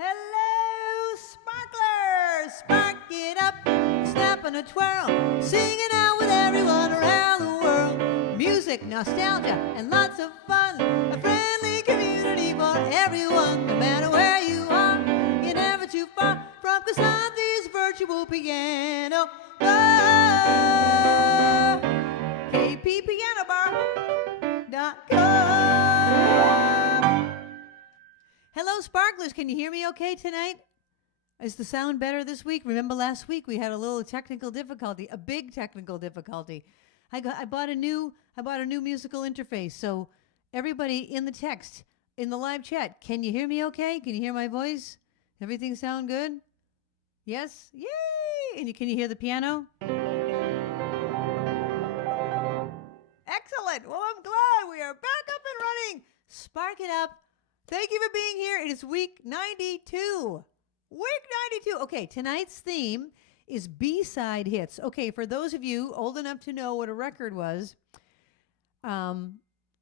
Hello, sparklers! Spark it up, snap and a twirl, sing it out with everyone around the world. Music, nostalgia, and lots of fun. A friendly community for everyone, no matter where you are. You're never too far from Krisanthi's virtual piano. Oh, kppianobar.com. Hello, sparklers. Can you hear me okay tonight? Is the sound better this week? Remember last week we had a little technical difficulty, a big technical difficulty. I bought a new musical interface. So everybody in the text, in the live chat, can you hear me okay? Can you hear my voice? Everything sound good? Yes? Yay! And can you hear the piano? Excellent. Well, I'm glad we are back up and running. Spark it up. Thank you for being here. It is week 92. Week 92. Okay, tonight's theme is B-side hits. Okay, for those of you old enough to know what a record was, don't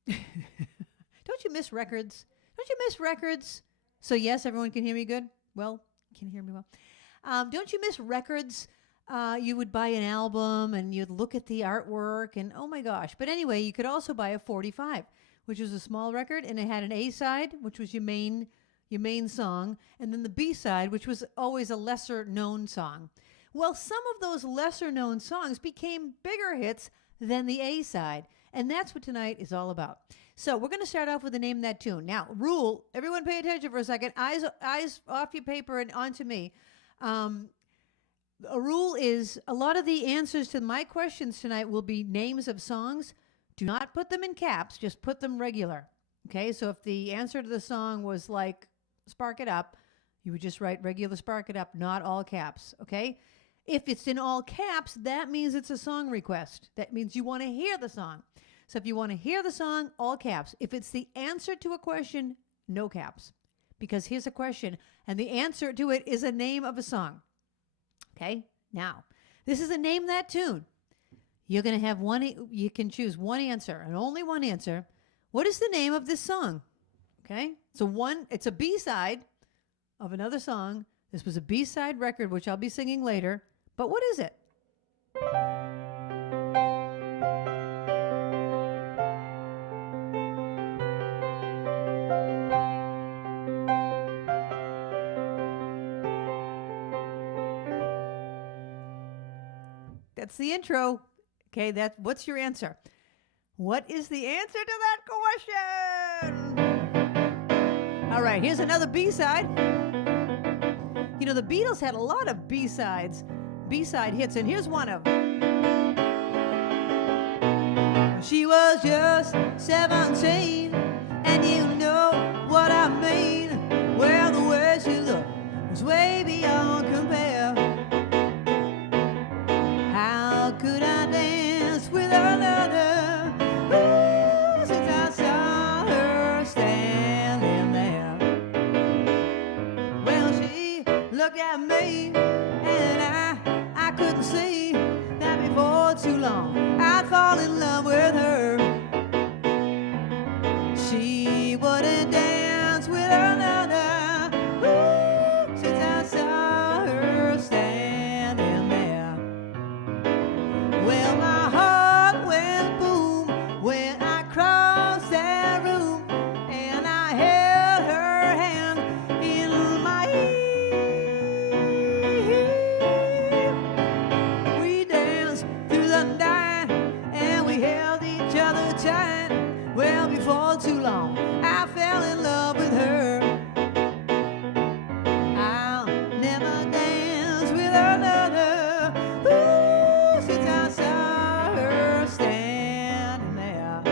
you miss records? Don't you miss records? So yes, everyone can hear me good? Well, can hear me well. Don't you miss records? You would buy an album and you'd look at the artwork and oh my gosh. But anyway, you could also buy a 45, which was a small record, and it had an A-side, which was your main song, and then the B-side, which was always a lesser-known song. Well, some of those lesser-known songs became bigger hits than the A-side, and that's what tonight is all about. So we're going to start off with the name of that tune. Now, rule, everyone pay attention for a second. Eyes off your paper and onto me. A rule is a lot of the answers to my questions tonight will be names of songs. Do not put them in caps, just put them regular. Okay, so if the answer to the song was like Spark It Up, you would just write regular Spark It Up, not all caps, okay? If it's in all caps, that means it's a song request. That means you want to hear the song. So if you want to hear the song, all caps. If it's the answer to a question, no caps. Because here's a question, and the answer to it is a name of a song. Okay, now, this is a Name That Tune. You're going to have you can choose one answer, and only one answer. What is the name of this song? Okay, so it's a B-side of another song. This was a B-side record, which I'll be singing later. But what is it? That's the intro. Okay, what's your answer? What is the answer to that question? All right, here's another B-side. You know, the Beatles had a lot of B-side hits, and here's one of them. She was just 17, and you know what I mean. Well, the way she looked was way beyond compare. How could I dance with another? Ooh, since I saw her standing there. Well, she looked at me, and I couldn't see that before too long I'd fall in love with her. She wouldn't dance with another. Ooh, since I saw her standing there. Well, my heart went boom when I crossed that room, and I held her hand in my ear. We danced through the night, and we held each other tight. Well, before too long, I fell in love with her. I'll never dance with another. Ooh, since I saw her standing there.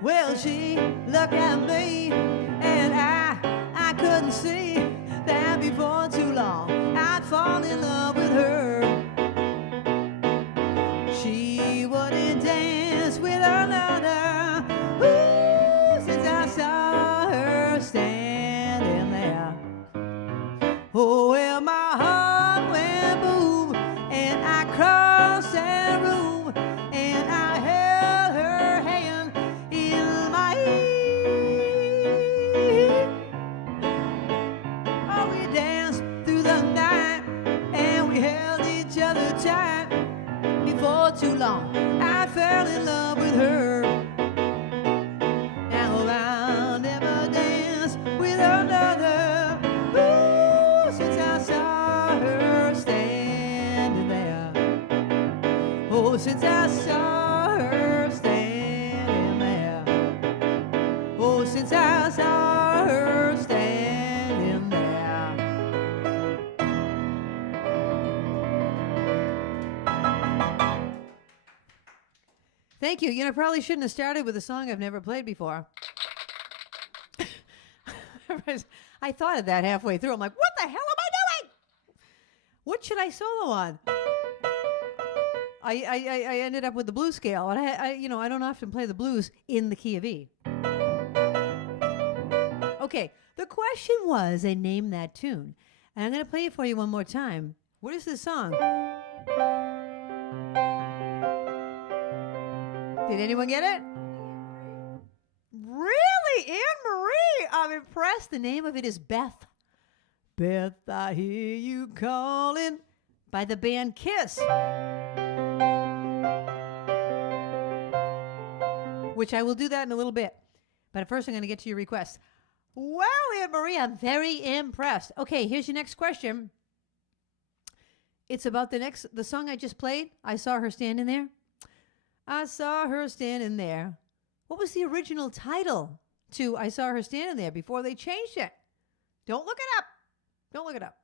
Well, she looked at me, and I couldn't see that before too long I'd fall in love with her. She wouldn't dance with another. Ooh, since I saw her standing there. Oh, well, my heart went boom, and I crossed that room, and I held her hand in my ear. Oh, we danced through the night, and we held each other tight. Before too long, I fell in love with her. Now I'll never dance with another. Ooh, since I saw her standing there. Oh, since I saw her standing there. Oh, since I saw her standing there. Thank you. You know, I probably shouldn't have started with a song I've never played before. I thought of that halfway through. I'm like, what the hell am I doing? What should I solo on? I ended up with the blues scale, and I don't often play the blues in the key of E. Okay, the question was, I named that tune, and I'm going to play it for you one more time. What is this song? Did anyone get it? Really? Anne-Marie? I'm impressed. The name of it is Beth. Beth, I hear you calling, by the band Kiss. Which I will do that in a little bit. But first I'm going to get to your request. Well, Anne-Marie, I'm very impressed. Okay, here's your next question. It's about the song I just played. I Saw Her Standing There. I saw her standing there. What was the original title to I Saw Her Standing There before they changed it? Don't look it up. Don't look it up.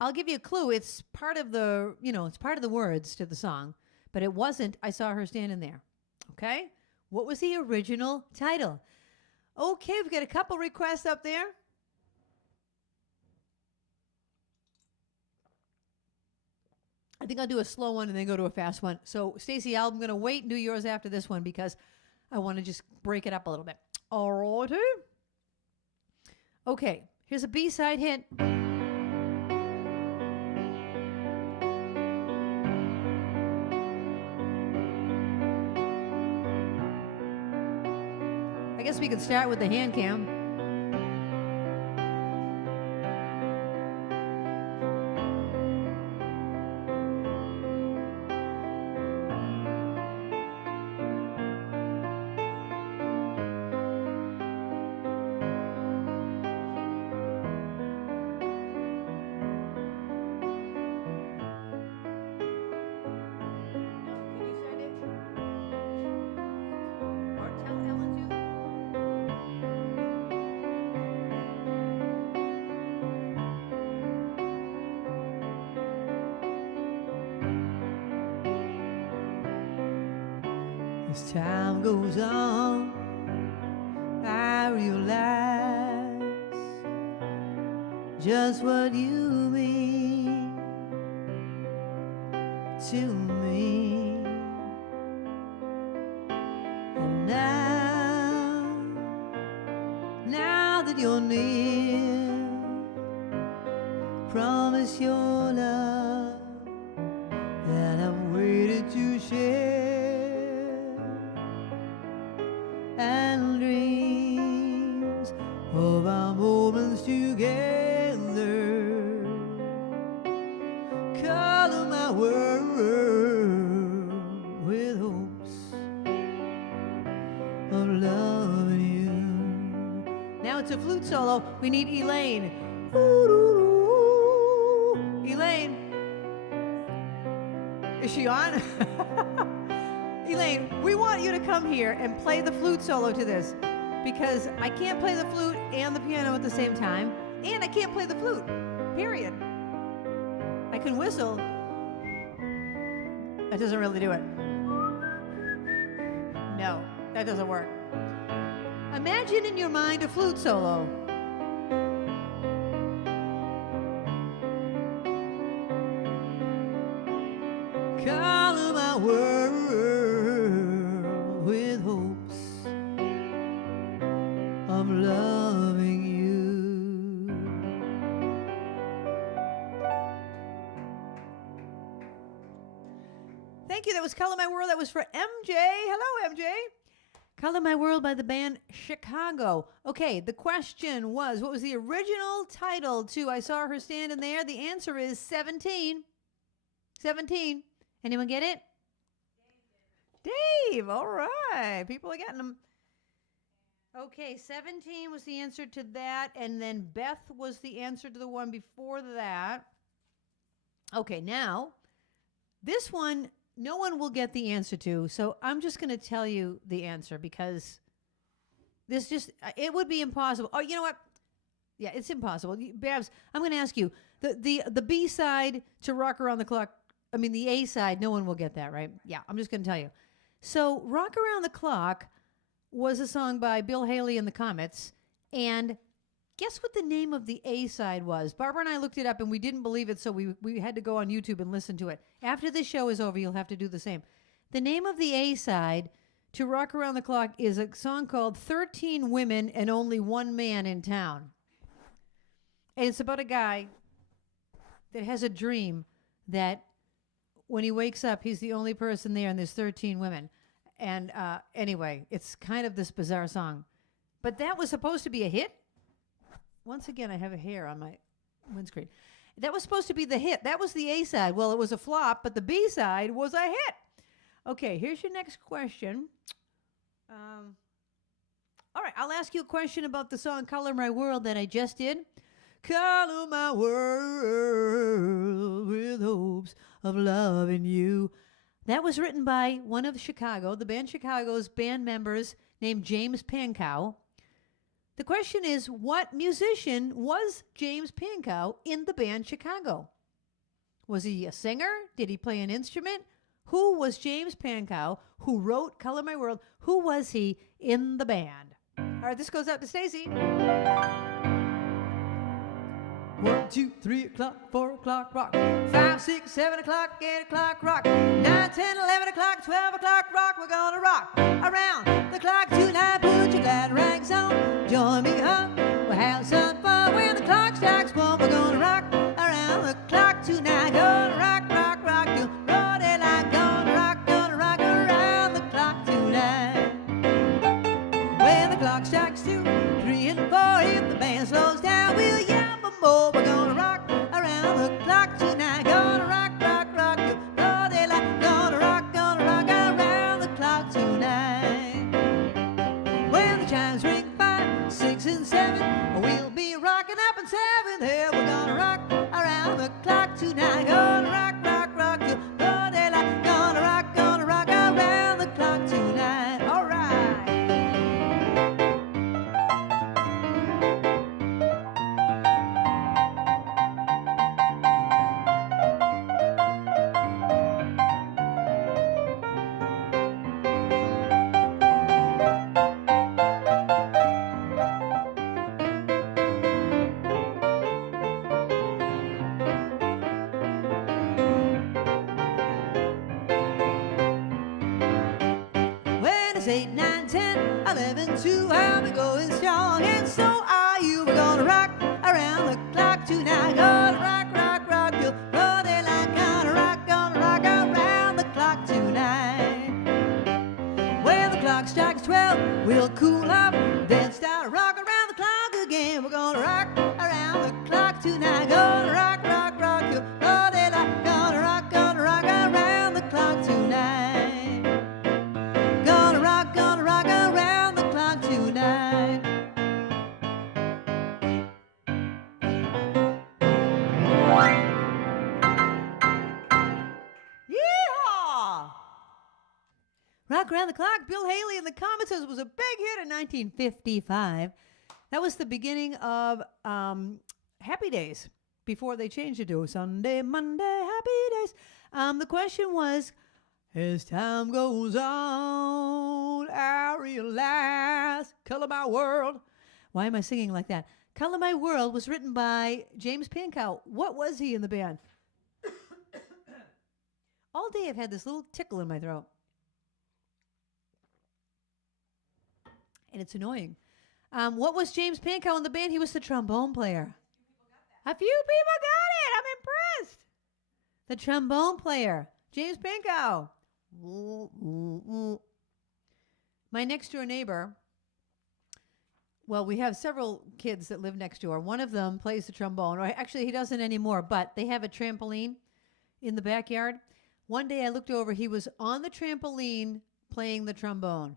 I'll give you a clue. It's part of the, it's part of the words to the song, but it wasn't I Saw Her Standing There. Okay? What was the original title? Okay, we've got a couple requests up there. I think I'll do a slow one and then go to a fast one. So, Stacey, I'm going to wait and do yours after this one because I want to just break it up a little bit. All righty. Okay, here's a B-side hit. I guess we could start with the hand cam. As time goes on, I realize just what you mean to me. And now that you're near, promise your love that I've waited to share. And dreams of our moments together color my world with hopes of loving you. Now it's a flute solo. We need Elaine. Elaine. Is she on? Elaine, we want you to come here and play the flute solo to this because I can't play the flute and the piano at the same time, and I can't play the flute, period. I can whistle. That doesn't really do it. No, that doesn't work. Imagine in your mind a flute solo. Color my world with hopes of loving you. Thank you. That was Color My World. That was for MJ. Hello, MJ. Color My World by the band Chicago. Okay, the question was, what was the original title to I Saw Her Standing There? The answer is 17. 17. Anyone get it? Dave. All right. People are getting them. Okay, 17 was the answer to that, and then Beth was the answer to the one before that. Okay, now, this one, no one will get the answer to, so I'm just going to tell you the answer because this just, it would be impossible. Oh, you know what? Yeah, it's impossible. Babs, I'm going to ask you, the B-side to Rock Around the Clock, I mean, the A-side, no one will get that, right? Yeah, I'm just going to tell you. So, Rock Around the Clock was a song by Bill Haley and the Comets, and guess what the name of the A-side was? Barbara and I looked it up, and we didn't believe it, so we had to go on YouTube and listen to it. After this show is over, you'll have to do the same. The name of the A-side to Rock Around the Clock is a song called 13 Women and Only One Man in Town. And it's about a guy that has a dream that when he wakes up, he's the only person there, and there's 13 women. And anyway, it's kind of this bizarre song. But that was supposed to be a hit. Once again, I have a hair on my windscreen. That was supposed to be the hit. That was the A-side. Well, it was a flop, but the B-side was a hit. Okay, here's your next question. All right, I'll ask you a question about the song Color My World that I just did. Color my world with hopes of loving you. That was written by one of Chicago, the band Chicago's band members named James Pankow. The question is, what musician was James Pankow in the band Chicago? Was he a singer? Did he play an instrument? Who was James Pankow, who wrote Color My World? Who was he in the band? All right, this goes out to Stacy. 1, 2, 3 o'clock, 4 o'clock, rock. 5, 6, 7 o'clock, 8 o'clock, rock. 9, 10, 11 o'clock, 12 o'clock, rock. We're gonna rock around the clock tonight. Put your glad rags on. Join me, huh? We'll have some fun when the clock strikes 1. We're gonna rock around the clock tonight. Gonna rock, rock, rock till broad daylight. Gonna rock around the clock tonight. When the clock strikes 2, 3, and 4, if the band slows down, we'll yell for more. We're gonna rock around the clock tonight. Gonna rock, rock, rock till broad daylight. Gonna rock around the clock tonight. When the chimes ring 5, 6, and 7, we'll be rocking up in 7 there. We're gonna rock around the clock tonight. Gonna rock, rock, rock till broad daylight. Gonna rock around the clock tonight. All right. When it's 8, 9, 10, 11, 2, I'll be going strong, and so are you. We're gonna rock around the clock tonight. Gonna rock, rock, rock till broad daylight. Gonna rock around the clock tonight. When the clock strikes 12, we'll cool off, then start rocking around the clock again. We're gonna rock around the clock tonight. Gonna rock, rock, rock till broad daylight. Gonna rock around the clock tonight. Gonna rock around the clock tonight. Yeehaw! Rock Around the Clock, Bill Haley and the Comets was a big hit in 1955. That was the beginning of Happy Days before they changed it to Sunday, Monday, Happy Days. The question was, as time goes on, I realize, color my world. Why am I singing like that? Color My World was written by James Pankow. What was he in the band? All day I've had this little tickle in my throat. And it's annoying. What was James Pankow in the band? He was the trombone player. A few people got it. I'm impressed. The trombone player, James Pankow. My next door neighbor, well, we have several kids that live next door. One of them plays the trombone. Or actually, he doesn't anymore, but they have a trampoline in the backyard. One day I looked over. He was on the trampoline playing the trombone.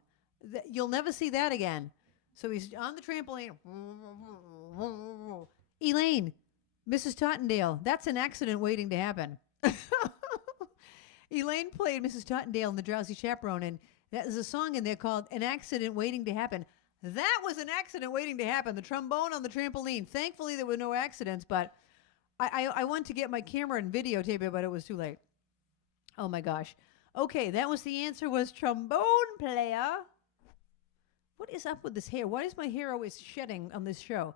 You'll never see that again. So he's on the trampoline. Elaine, Mrs. Tottendale, that's an accident waiting to happen. Elaine played Mrs. Tottendale in The Drowsy Chaperone, and there's a song in there called An Accident Waiting to Happen. That was an accident waiting to happen. The trombone on the trampoline. Thankfully, there were no accidents, but I wanted to get my camera and videotape it, but it was too late. Oh, my gosh. Okay, that was the answer, was trombone player. What is up with this hair? Why is my hair always shedding on this show?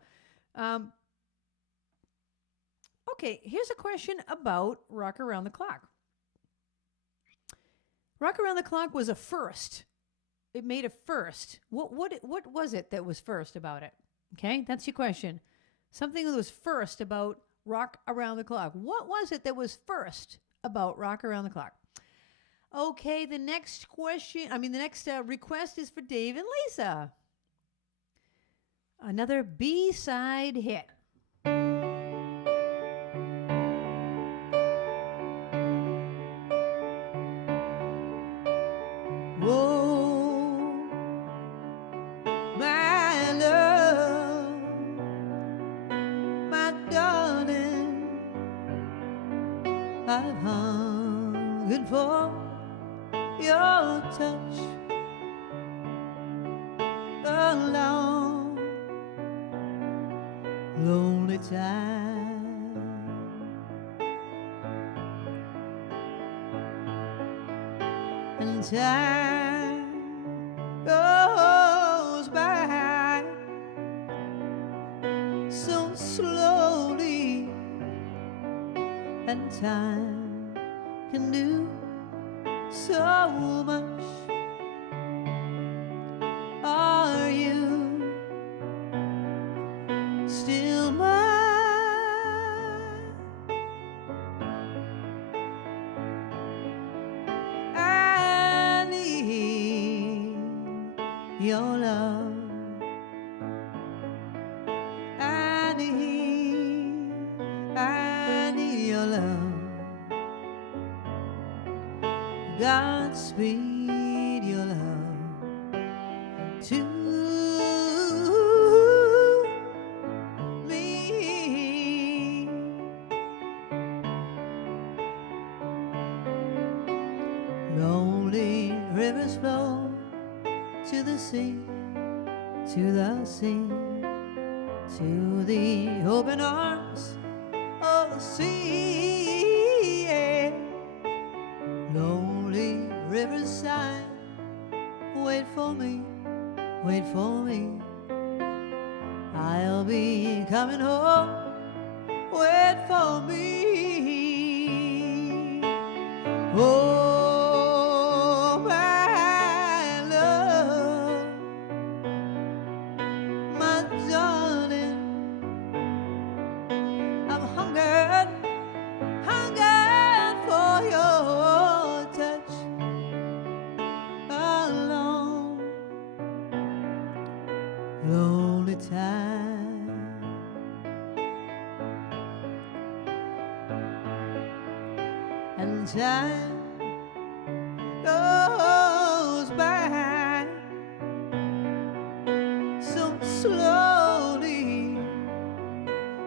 Okay, here's a question about Rock Around the Clock. Rock Around the Clock was a first. It made a first. What was it that was first about it? Okay, that's your question. Something that was first about Rock Around the Clock. What was it that was first about Rock Around the Clock? Okay, the next request is for Dave and Lisa. Another B-side hit. Whoa, my love, my darling, I've hungered for your touch a long, lonely time, and time goes by so slowly, and time can do so much. Are you still mine? I need your love. I need your love. Godspeed your love to me. Lonely rivers flow to the sea, to the sea, to the open arms of the sea. Yeah. Lonely riverside, wait for me, wait for me. I'll be coming home, wait for me. Oh, my love, my darling, I'm hungered for your touch alone, lonely time, and time goes by so slowly,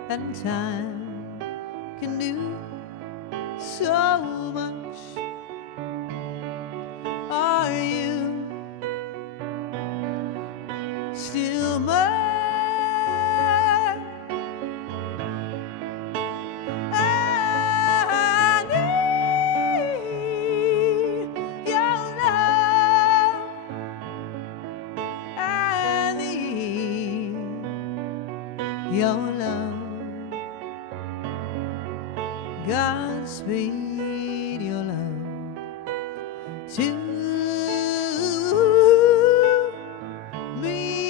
and time can do so much. Are you still mine? I need your love. I need your Godspeed your love to me.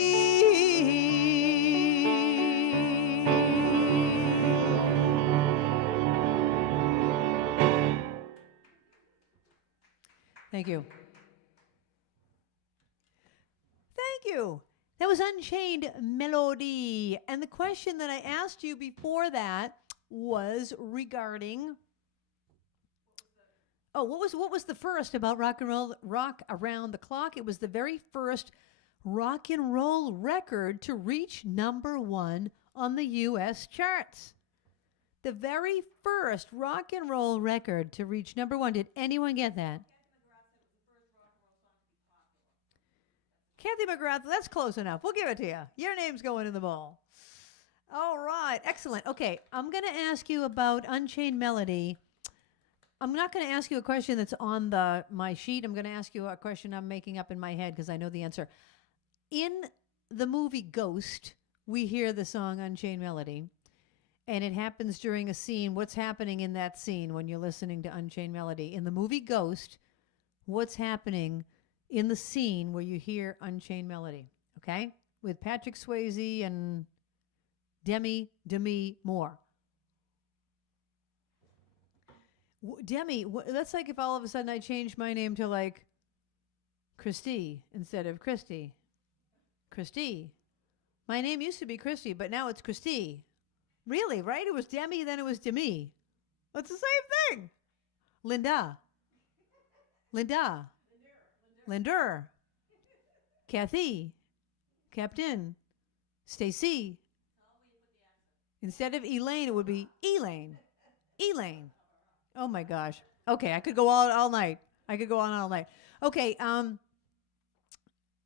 Thank you. Thank you. That was Unchained Melody. And the question that I asked you before that was regarding what was the first about rock and roll, rock around the clock? It was the very first rock and roll record to reach #1 on the U.S. charts. The very first rock and roll record to reach #1. Did anyone get that? Kathy McGrath, that's close enough. We'll give it to you. Your name's going in the bowl. All right, excellent. Okay, I'm going to ask you about Unchained Melody. I'm not going to ask you a question that's on my sheet. I'm going to ask you a question I'm making up in my head because I know the answer. In the movie Ghost, we hear the song Unchained Melody, and it happens during a scene. What's happening in that scene when you're listening to Unchained Melody? In the movie Ghost, what's happening in the scene where you hear Unchained Melody, okay? With Patrick Swayze and Demi Moore. Demi, that's like if all of a sudden I changed my name to like Christy instead of Christy. Christy. My name used to be Christy, but now it's Christy. Really, right? It was Demi, then it was Demi. It's the same thing. Linda. Linder, Kathy, Captain, Stacy. Instead of Elaine, it would be Elaine. Oh my gosh. Okay, I could go on all night. Okay,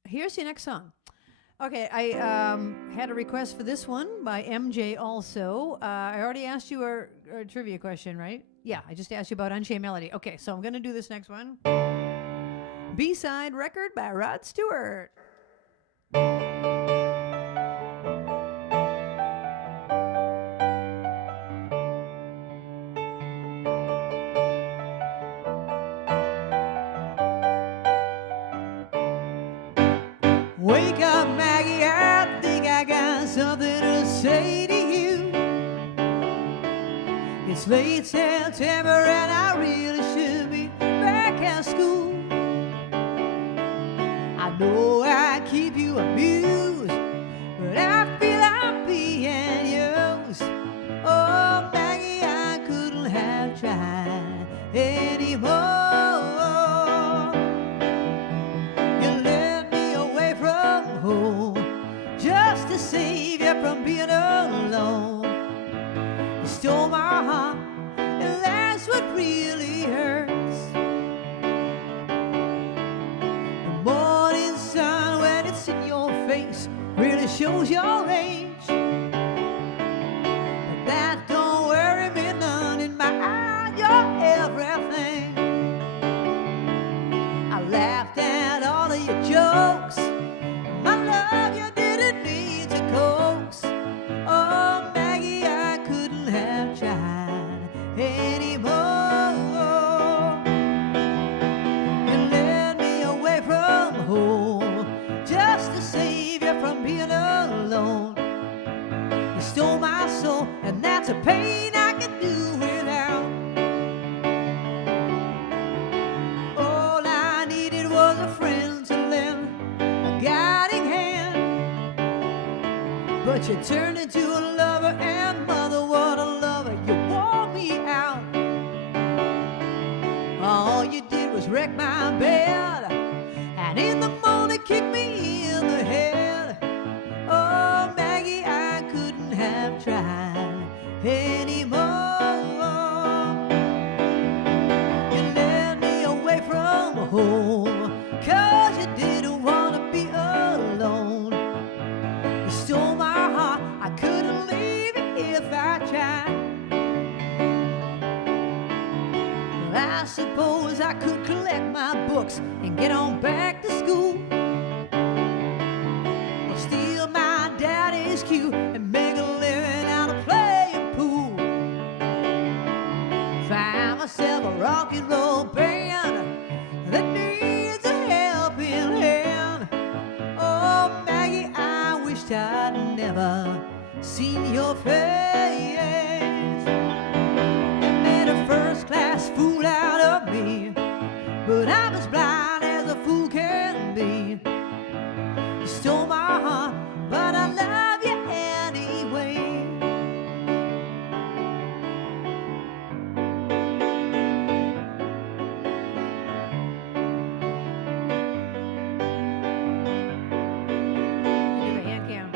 here's your next song. Okay, I had a request for this one by MJ also. I already asked you a trivia question, right? Yeah, I just asked you about Unchained Melody. Okay, so I'm going to do this next one. B-side record by Rod Stewart. Wake up, Maggie, I think I got something to say to you. It's late September and I really should be back at school. I know I keep you amused, but I feel I'm being used. Oh, Maggie, I couldn't have tried anymore. You led me away from home just to save you from being alone. You stole my heart, and that's what really hurts. Really shows your age, but that don't worry me none. In my eye, you're everything. I laughed at all of your jokes. My love, you didn't need to coax. Oh, Maggie, I couldn't have tried anymore. You led me away from home just to save you from being alone. You stole my soul, and that's a pain I can do without. All I needed was a friend to lend a guiding hand, but you turned into a lover, and mother, what a lover. You wore me out. All you did was wreck my bed, and in the morning kick me in the head. Oh, Maggie, I couldn't have tried anymore. You led me away from home, 'cause you didn't want to be alone. You stole my heart, I couldn't leave it if I tried. Well, I suppose I could collect my books and get on back to school, or steal my daddy's cue and make a living out of playing pool. myself a rock and roll band that needs a helping hand. Oh, Maggie, I wished I'd never seen your face. You made a first-class fool out of me, but I'm as blind as a fool can be. You stole my heart, but I love you anyway. Do the hand cam.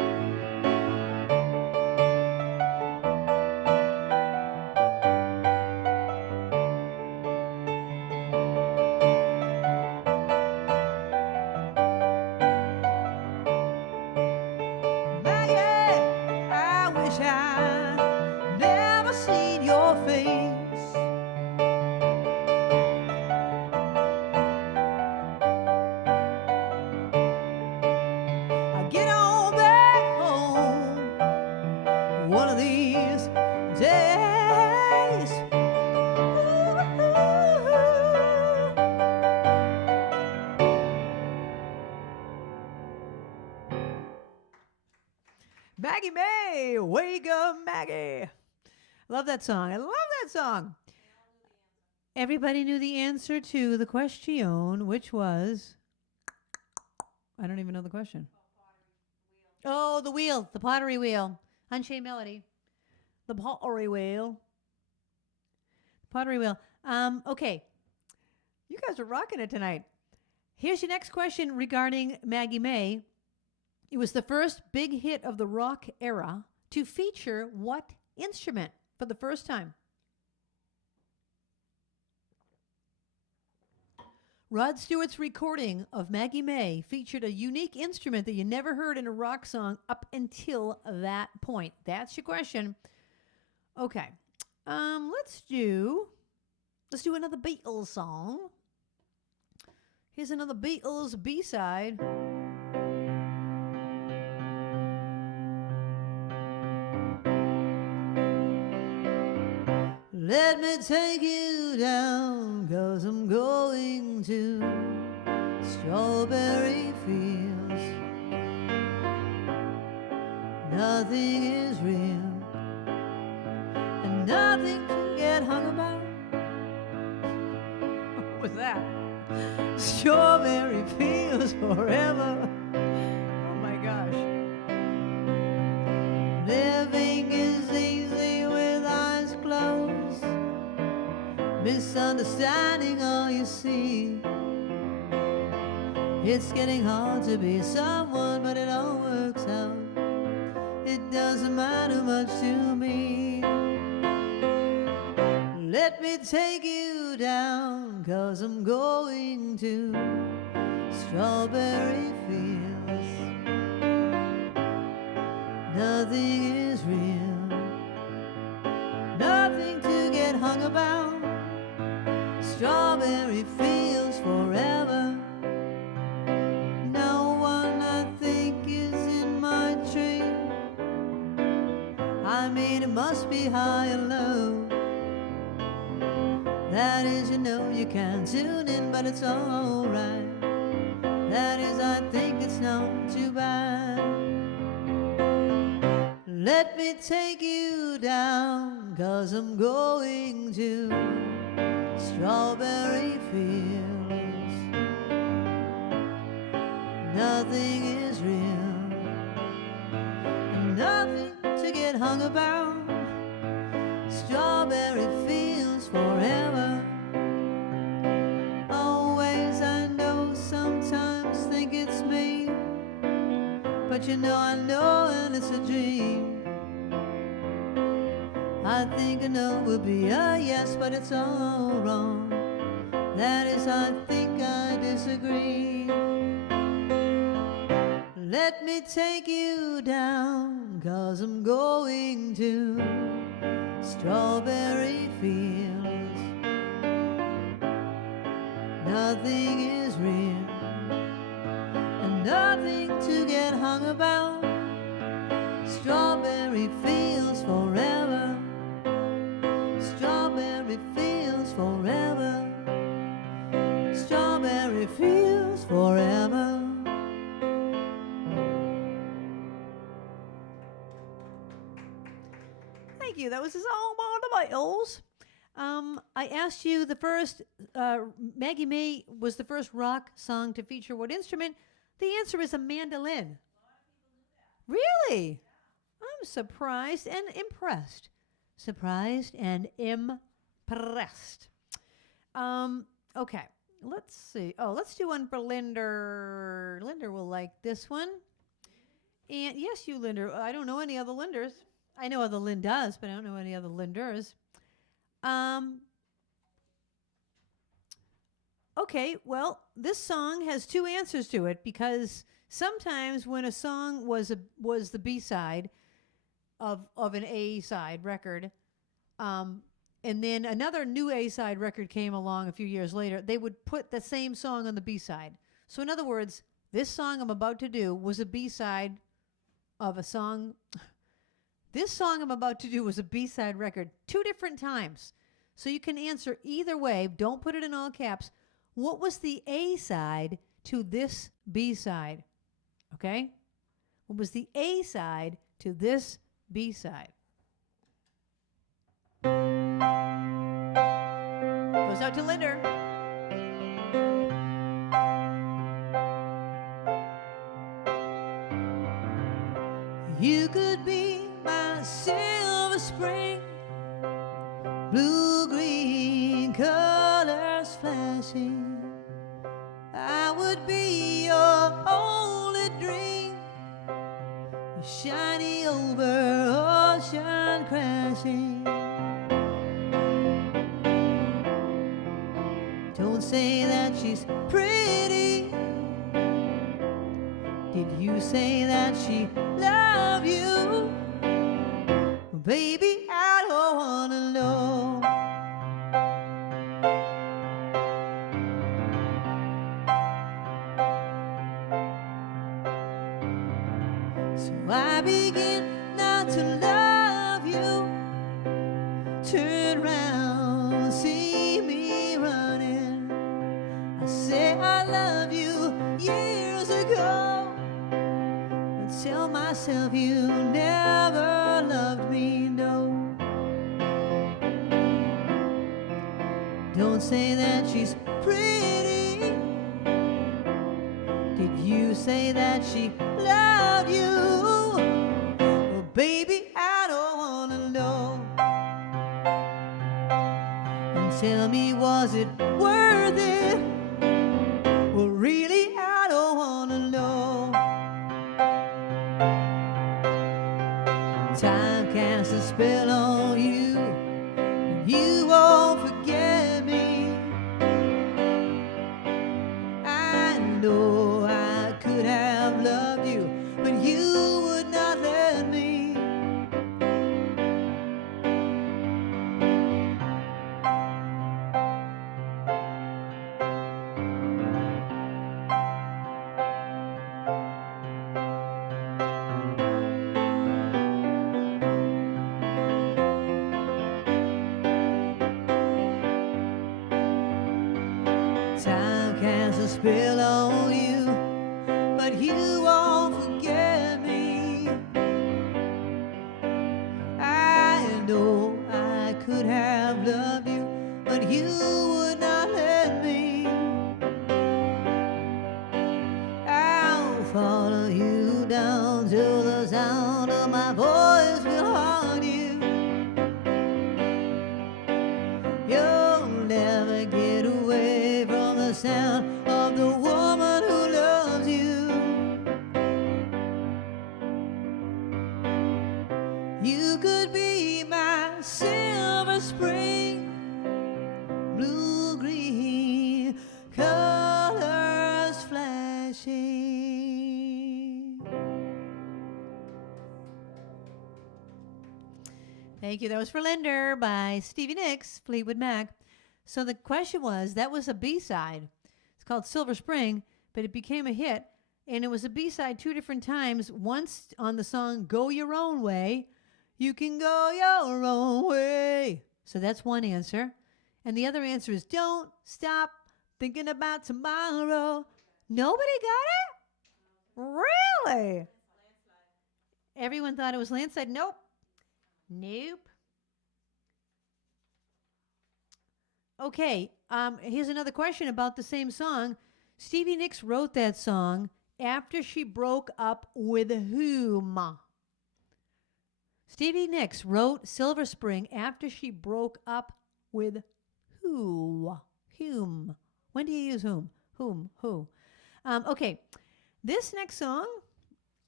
Maggie, I wish I'd never seen your face. I'll get on back home one of these days. Ooh. Maggie May, wake up, Maggie. Love that song. I love that song. Everybody knew the answer to the question, which was, I don't even know the question. Oh, the wheel, the pottery wheel. Unchained Melody. The pottery wheel. Pottery wheel. Okay. You guys are rocking it tonight. Here's your next question regarding Maggie May. It was the first big hit of the rock era to feature what instrument for the first time? Rod Stewart's recording of Maggie May featured a unique instrument that you never heard in a rock song up until that point. That's your question. Okay. Let's do another Beatles song. Here's another Beatles B-side. Let me take you down, 'cause I'm going to strawberry fields. Nothing is real, and nothing to get hung about. What was that? Strawberry fields forever. Oh my gosh. Living is easy with eyes closed. Misunderstanding all you see. It's getting hard to be someone, but it all works out. It doesn't matter much to me. Let me take you down, 'cause I'm going to strawberry fields. Nothing is real, nothing to get hung about. Strawberry fields forever. No one I think is in my tree. I mean, it must be high and low. That is, you know, you can't tune in, but it's alright. That is, I think it's not too bad. Let me take you down, 'cause I'm going to strawberry fields. Nothing is real, and nothing to get hung about. Strawberry fields forever. Always, I know, sometimes think it's me, but you know I know, and it's a dream. I think I know will be a yes, but it's all wrong. That is, I think I disagree. Let me take you down, 'cause I'm going to strawberry fields. Nothing is real, and nothing to get hung about. Strawberry fields forever. Strawberry fields fields forever. Strawberry fields forever. Thank you. That was a song by the Beatles. I asked you the first, Maggie May was the first rock song to feature what instrument? The answer is a mandolin. Really? I'm surprised and impressed. Surprised and impressed. Okay, let's see. Oh, let's do one for Linder. Linder will like this one. And yes, you, Linder. I don't know any other Linders. I know other Lindas, but I don't know any other Linders. Okay, well, this song has two answers to it because sometimes when a song was the B-side of an A-side record, and then another new A-side record came along a few years later, they would put the same song on the B-side. So in other words, this song I'm about to do was a B-side of a song. This song I'm about to do was a B-side record 2 different times. So you can answer either way. Don't put it in all caps. What was the A-side to this B-side? Okay? What was the A-side to this B-side? Goes out to Linder. You could be my silver spring, blue-green colors flashing. I would be your only dream, shiny over ocean crashing. Don't say that she's pretty. Did you say that she loved you? Baby, I don't wanna know. So I begin not to love you. Turn round, see me running. I say I love you years ago, but tell myself you never loved me, no. Don't say that she's pretty. Did you say that she loved you? Well, baby, I don't wanna know. And tell me, was it worth it? Well, really, I don't wanna know. Time casts a spell on you, and you won't forget me. I know I could have loved you, but you would not let me. Time casts a spell on you, but you won't forget me. I know I could have loved you, but you would not let me. I'll follow you down till the sound of my voice will haunt you. You'll never get away from the sound of the woman who loves you. You could be my silver spring, blue-green colors flashing. Thank you. That was for Linder by Stevie Nicks, Fleetwood Mac. So the question was, that was a B-side. It's called Silver Spring, but it became a hit, and it was a B-side 2 different times. Once on the song Go Your Own Way. You can go your own way. So that's one answer. And the other answer is don't stop thinking about tomorrow. Nobody got it? Really? Everyone thought it was Landslide. Nope. Nope. Okay, here's another question about the same song. Stevie Nicks wrote that song after she broke up with whom? Stevie Nicks wrote Silver Spring after she broke up with who? Whom? When do you use whom? Whom? Who? Okay, this next song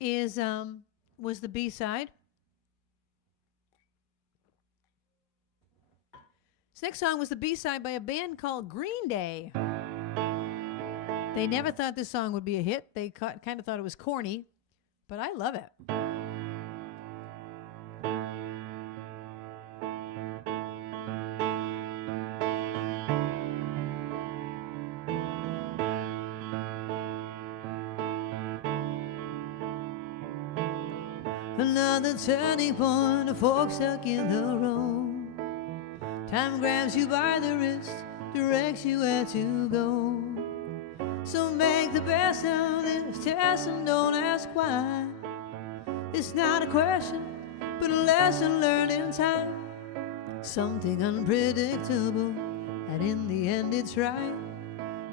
is was the B-side. This next song was the B-side by a band called Green Day. They never thought this song would be a hit. They kind of thought it was corny, but I love it. Another turning point, a fork stuck in the road. Time grabs you by the wrist, directs you where to go. So make the best of this test and don't ask why. It's not a question, but a lesson learned in time. Something unpredictable, and in the end it's right.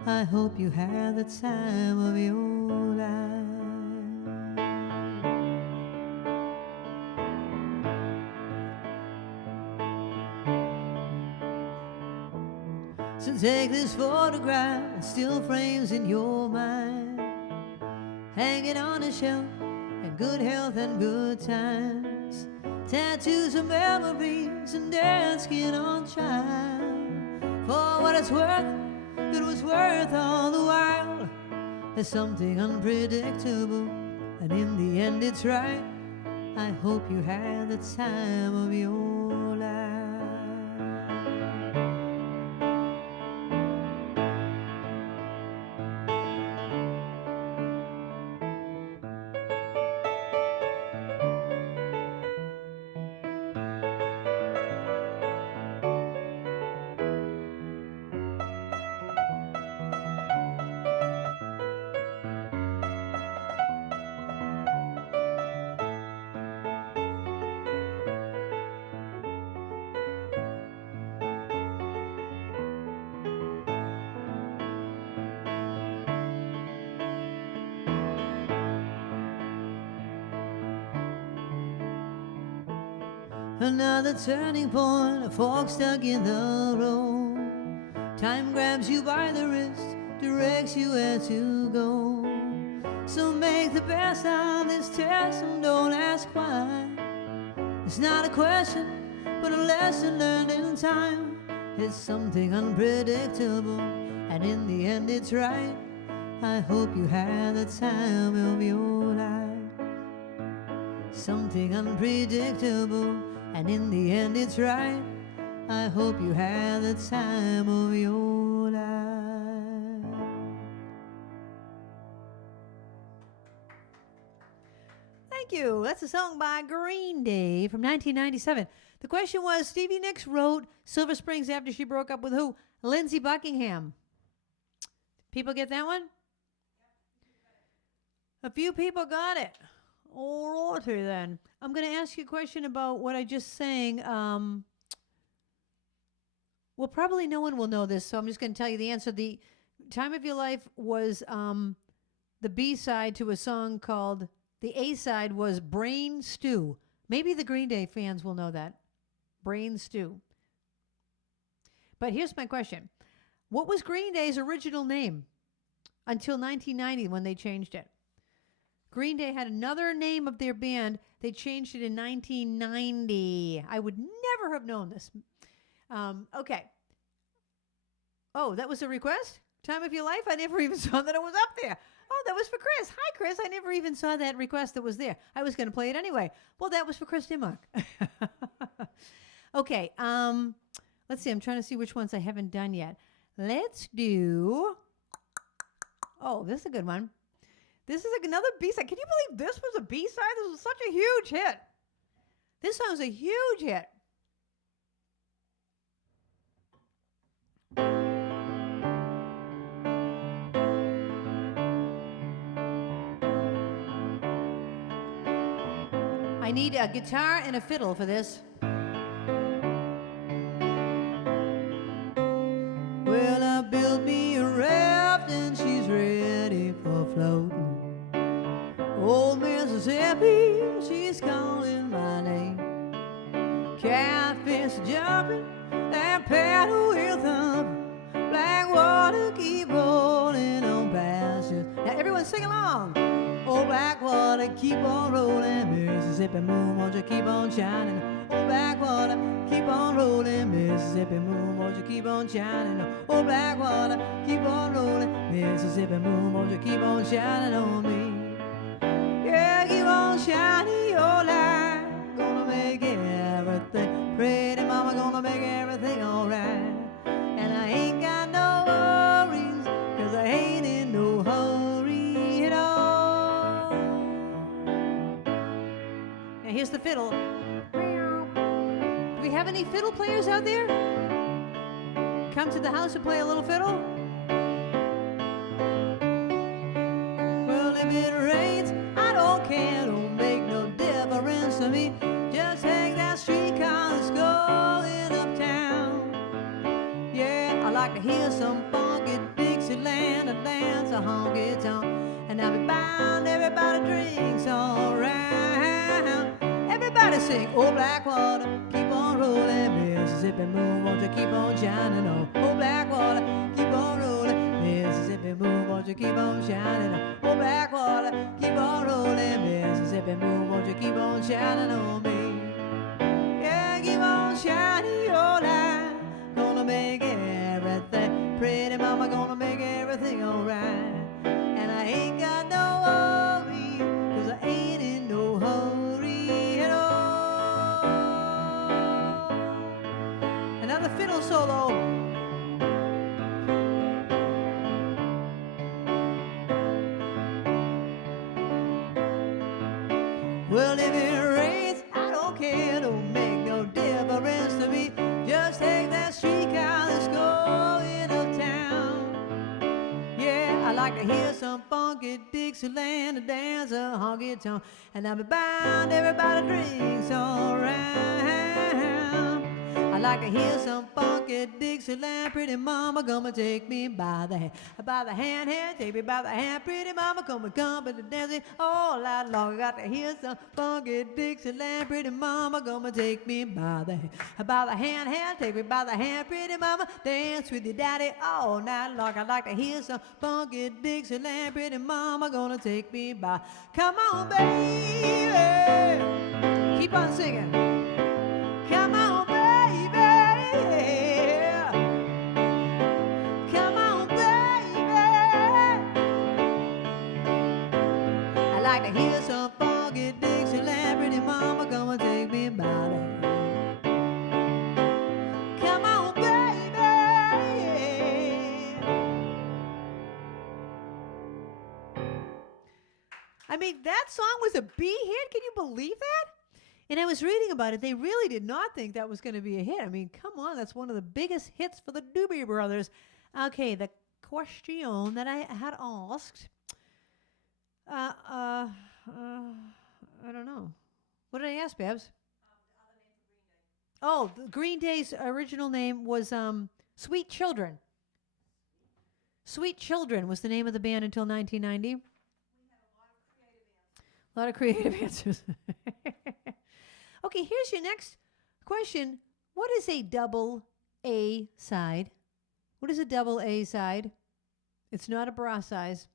I hope you have the time of your life. So take this photograph and still frames in your mind. Hang it on a shelf in good health and good times. Tattoos of memories and dead skin on child. For what it's worth, it was worth all the while. There's something unpredictable, and in the end it's right. I hope you had the time of your life. Another turning point, a fork stuck in the road. Time grabs you by the wrist, directs you where to go. So make the best of this test and don't ask why. It's not a question, but a lesson learned in time. It's something unpredictable, and in the end it's right. I hope you had the time of your life. Something unpredictable, and in the end it's right. I hope you had the time of your life. Thank you. That's a song by Green Day from 1997. The question was, Stevie Nicks wrote Silver Springs after she broke up with who? Lindsey Buckingham. People get that one? A few people got it. All righty then. I'm going to ask you a question about what I just sang. Well, probably no one will know this, so I'm just going to tell you the answer. The Time of Your Life was the B-side to a song called, the A-side was Brain Stew. Maybe the Green Day fans will know that. Brain Stew. But here's my question. What was Green Day's original name until 1990 when they changed it? Green Day had another name of their band. They changed it in 1990. I would never have known this. Okay. Oh, that was a request? Time of Your Life? I never even saw that it was up there. Oh, that was for Chris. Hi, Chris. I never even saw that request that was there. I was going to play it anyway. Well, that was for Chris Dimmock. Okay. Let's see. I'm trying to see which ones I haven't done yet. Let's do... Oh, this is a good one. This is another B-side. Can you believe this was a B-side? This was such a huge hit. This song was a huge hit. I need a guitar and a fiddle for this. Well, I built me a raft and she's ready for floating. Old Mississippi, she's calling my name. Catfish jumping and paddle wheel thumping. Black water keep rolling on past us. Now everyone sing along. Oh, black water keep on rolling, Mississippi moon, won't you keep on shining? Oh, black water keep on rolling, Mississippi moon, won't you keep on shining? Oh, black water keep on rolling, Mississippi moon, won't you keep on shining on me? Yeah, keep on shining your light, gonna make everything pretty, mama, gonna make everything alright. And I ain't got no worries, 'cause I ain't in no hurry at all. Now here's the fiddle. Do we have any fiddle players out there? Come to the house and play a little fiddle? Well, if it rains, I don't care, don't make no difference to me. Just take that streetcar that's going uptown. Yeah, I like to hear some funky Dixieland and dance a honky tonk. And I'll be bound, everybody drinks all around. Everybody sing, oh, black water, keep on rolling, Mississippi moon, won't you keep on shining on? Oh, black water, keep on rolling, Mississippi moon, won't you keep on shining on? Oh, black water, keep on rolling, Mississippi moon, won't you keep on shining on me? Yeah, keep on shining your light, gonna make everything pretty, mama, gonna make everything alright. And I ain't got no worry, 'cause I ain't in no hurry at all. Another fiddle solo. Well, if it rains, I don't care, don't make no difference to me. Just take that streetcar that's going uptown. Yeah, I like to hear some funky Dixieland and dance a honky tonk. And I'll be bound, everybody drinks all around. I like to hear some funky Dixieland, pretty mama, come take me by the hand, take me by the hand, pretty mama, come and dancing all night long. I got to hear some funky Dixieland, pretty mama, come and take me by the hand, take me by the hand, pretty mama, dance with your daddy all night long. I like to hear some funky Dixieland, pretty mama, gonna take me by. Come on, baby, keep on singing. Come on, baby. Come on, baby. I like to hear some funky Dixieland, pretty mama, come and take me by the hand. Come on, baby. I mean, that song was a B hit. Can you believe that? And I was reading about it. They really did not think that was going to be a hit. I mean, come on. That's one of the biggest hits for the Doobie Brothers. Okay, the question that I had asked, I don't know. What did I ask, Babs? Oh, the Green Day's original name was Sweet Children. Sweet Children was the name of the band until 1990. We had a lot of creative answers. Okay, here's your next question. What is a double A side? What is a double A side? It's not a bra size.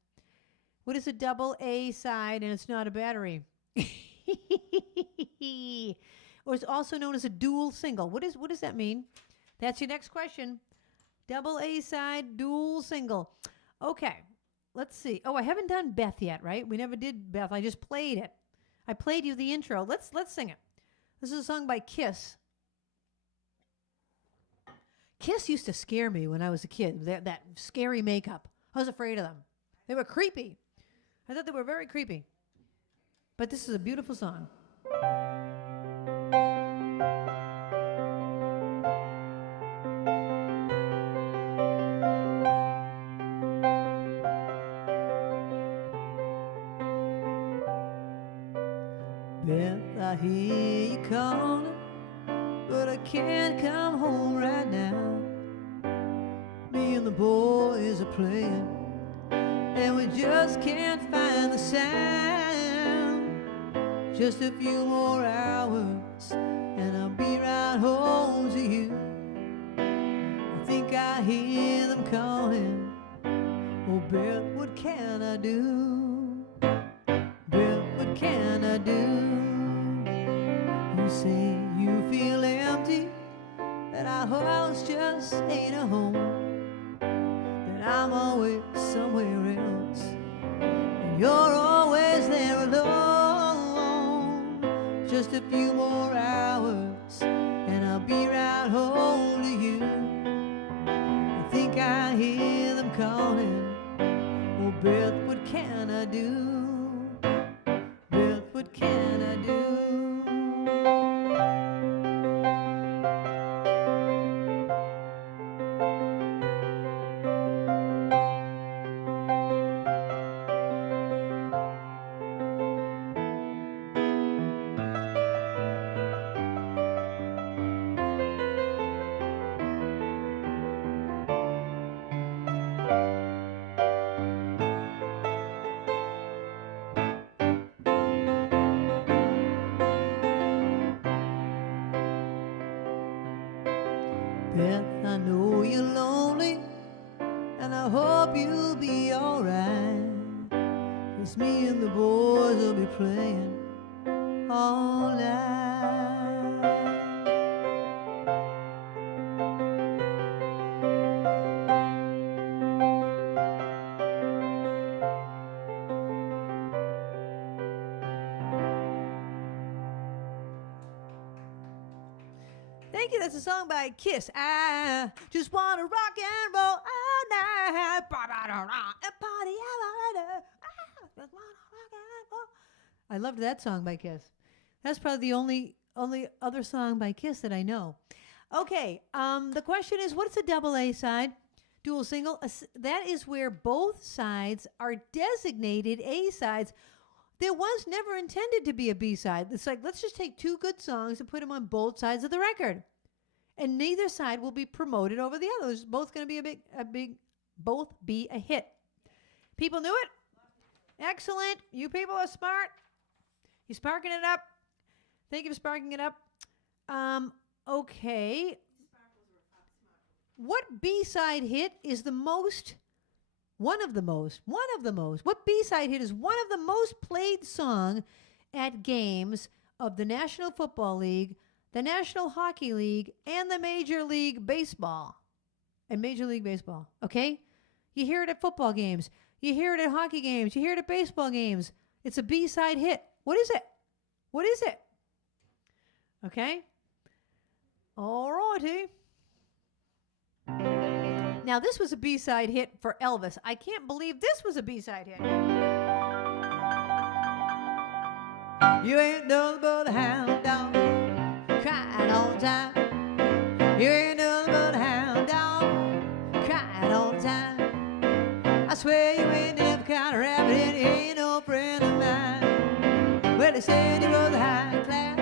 What is a double A side and it's not a battery? Or it's also known as a dual single. What does that mean? That's your next question. Double A side, dual single. Okay, let's see. Oh, I haven't done Beth yet, right? We never did Beth. I just played it. I played you the intro. Let's sing it. This is a song by Kiss. Kiss used to scare me when I was a kid. That scary makeup. I was afraid of them. They were creepy. I thought they were very creepy. But this is a beautiful song. Beth, I I hear you calling, but I can't come home right now. Me and the boys are playing, and we just can't find the sound. Just a few more hours, and I'll be right home to you. I think I hear them calling. Oh, Beth, what can I do? Beth, what can I do? You say you feel empty, that our house just ain't a home, that I'm always somewhere else, and you're always there alone. Just a few more hours, and I'll be right home to you. I think I hear them calling. Oh, Beth, what can I do? Beth, what can I do? Beth, I know you're lonely, and I hope you'll be alright, 'cause me and the boys will be playing all night. Thank you. That's a song by Kiss. I just want to rock and roll all night. And party all night. Just wanna rock and roll. I loved that song by Kiss. That's probably the only other song by Kiss that I know. Okay. The question is, what's a double A side? Dual single? That is where both sides are designated A sides. There was never intended to be a B-side. It's like, let's just take two good songs and put them on both sides of the record. And neither side will be promoted over the other. It's both going to be both be a hit. People knew it? Excellent. You people are smart. You're sparking it up. Thank you for sparking it up. Okay. What B-side hit is the most... One of the most. What B-side hit is one of the most played song at games of the National Football League, the National Hockey League, and the Major League Baseball? And Major League Baseball, okay? You hear it at football games. You hear it at hockey games. You hear it at baseball games. It's a B-side hit. What is it? What is it? Okay? All righty. Now, this was a B-side hit for Elvis. I can't believe this was a B-side hit. You ain't nothing but a hound dog, crying all the time. You ain't nothing but a hound dog, crying all the time. I swear you ain't never kind of rabbit and you ain't no friend of mine. Well, they said you was high class.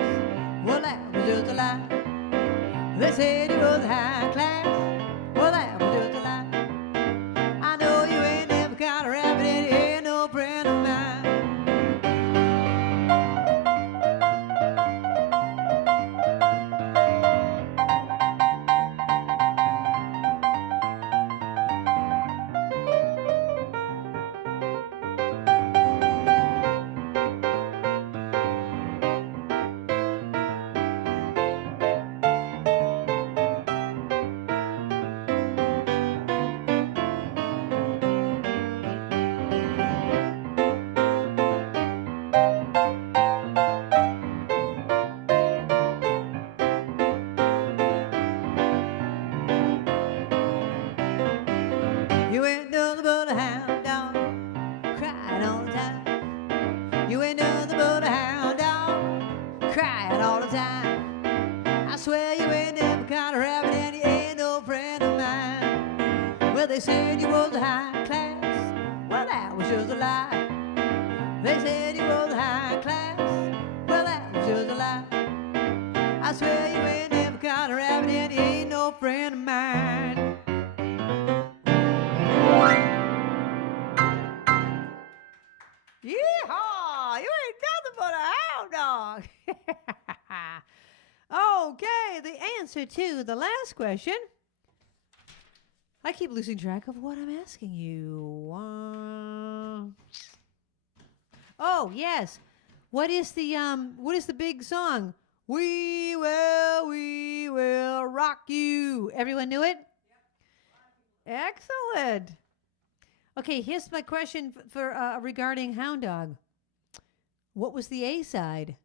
Well, that was just a lie. They said you was high class. Well, that was just a lie. I know you ain't never kind of rabbit and you ain't no friend of mine. You ain't nothing but a hound dog, crying all the time. You ain't nothing but a hound dog, crying all the time. I swear you ain't never kind of rabbit and you ain't no friend of mine. Well, they said you was a high class. Well, that was just a lie. They said you was a high class. Well, that was just a lie. answer to the last question. I keep losing track of what I'm asking you. Oh, yes. What is the big song? We will rock you. Everyone knew it? Yep. Excellent. Okay, here's my question for regarding Hound Dog. What was the A side?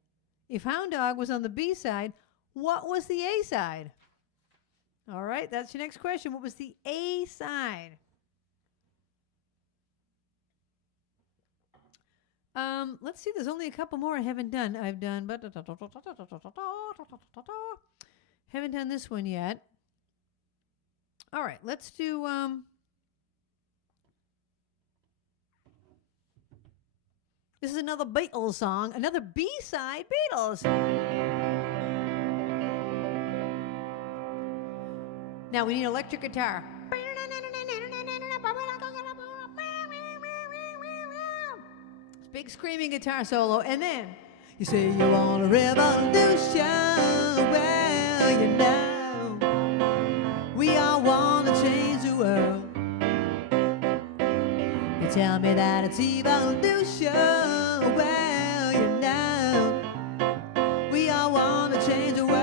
If Hound Dog was on the B side, what was the A side? All right, that's your next question. What was the A side? Let's see. There's only a couple more I haven't done. Haven't done this one yet. All right, let's do. This is another Beatles song, another B-side Beatles. Now we need electric guitar. Big screaming guitar solo, and then you say you want a revolution. Well, you know, we all want to change the world. You tell me that it's evolution. Well, you know, we all want to change the world.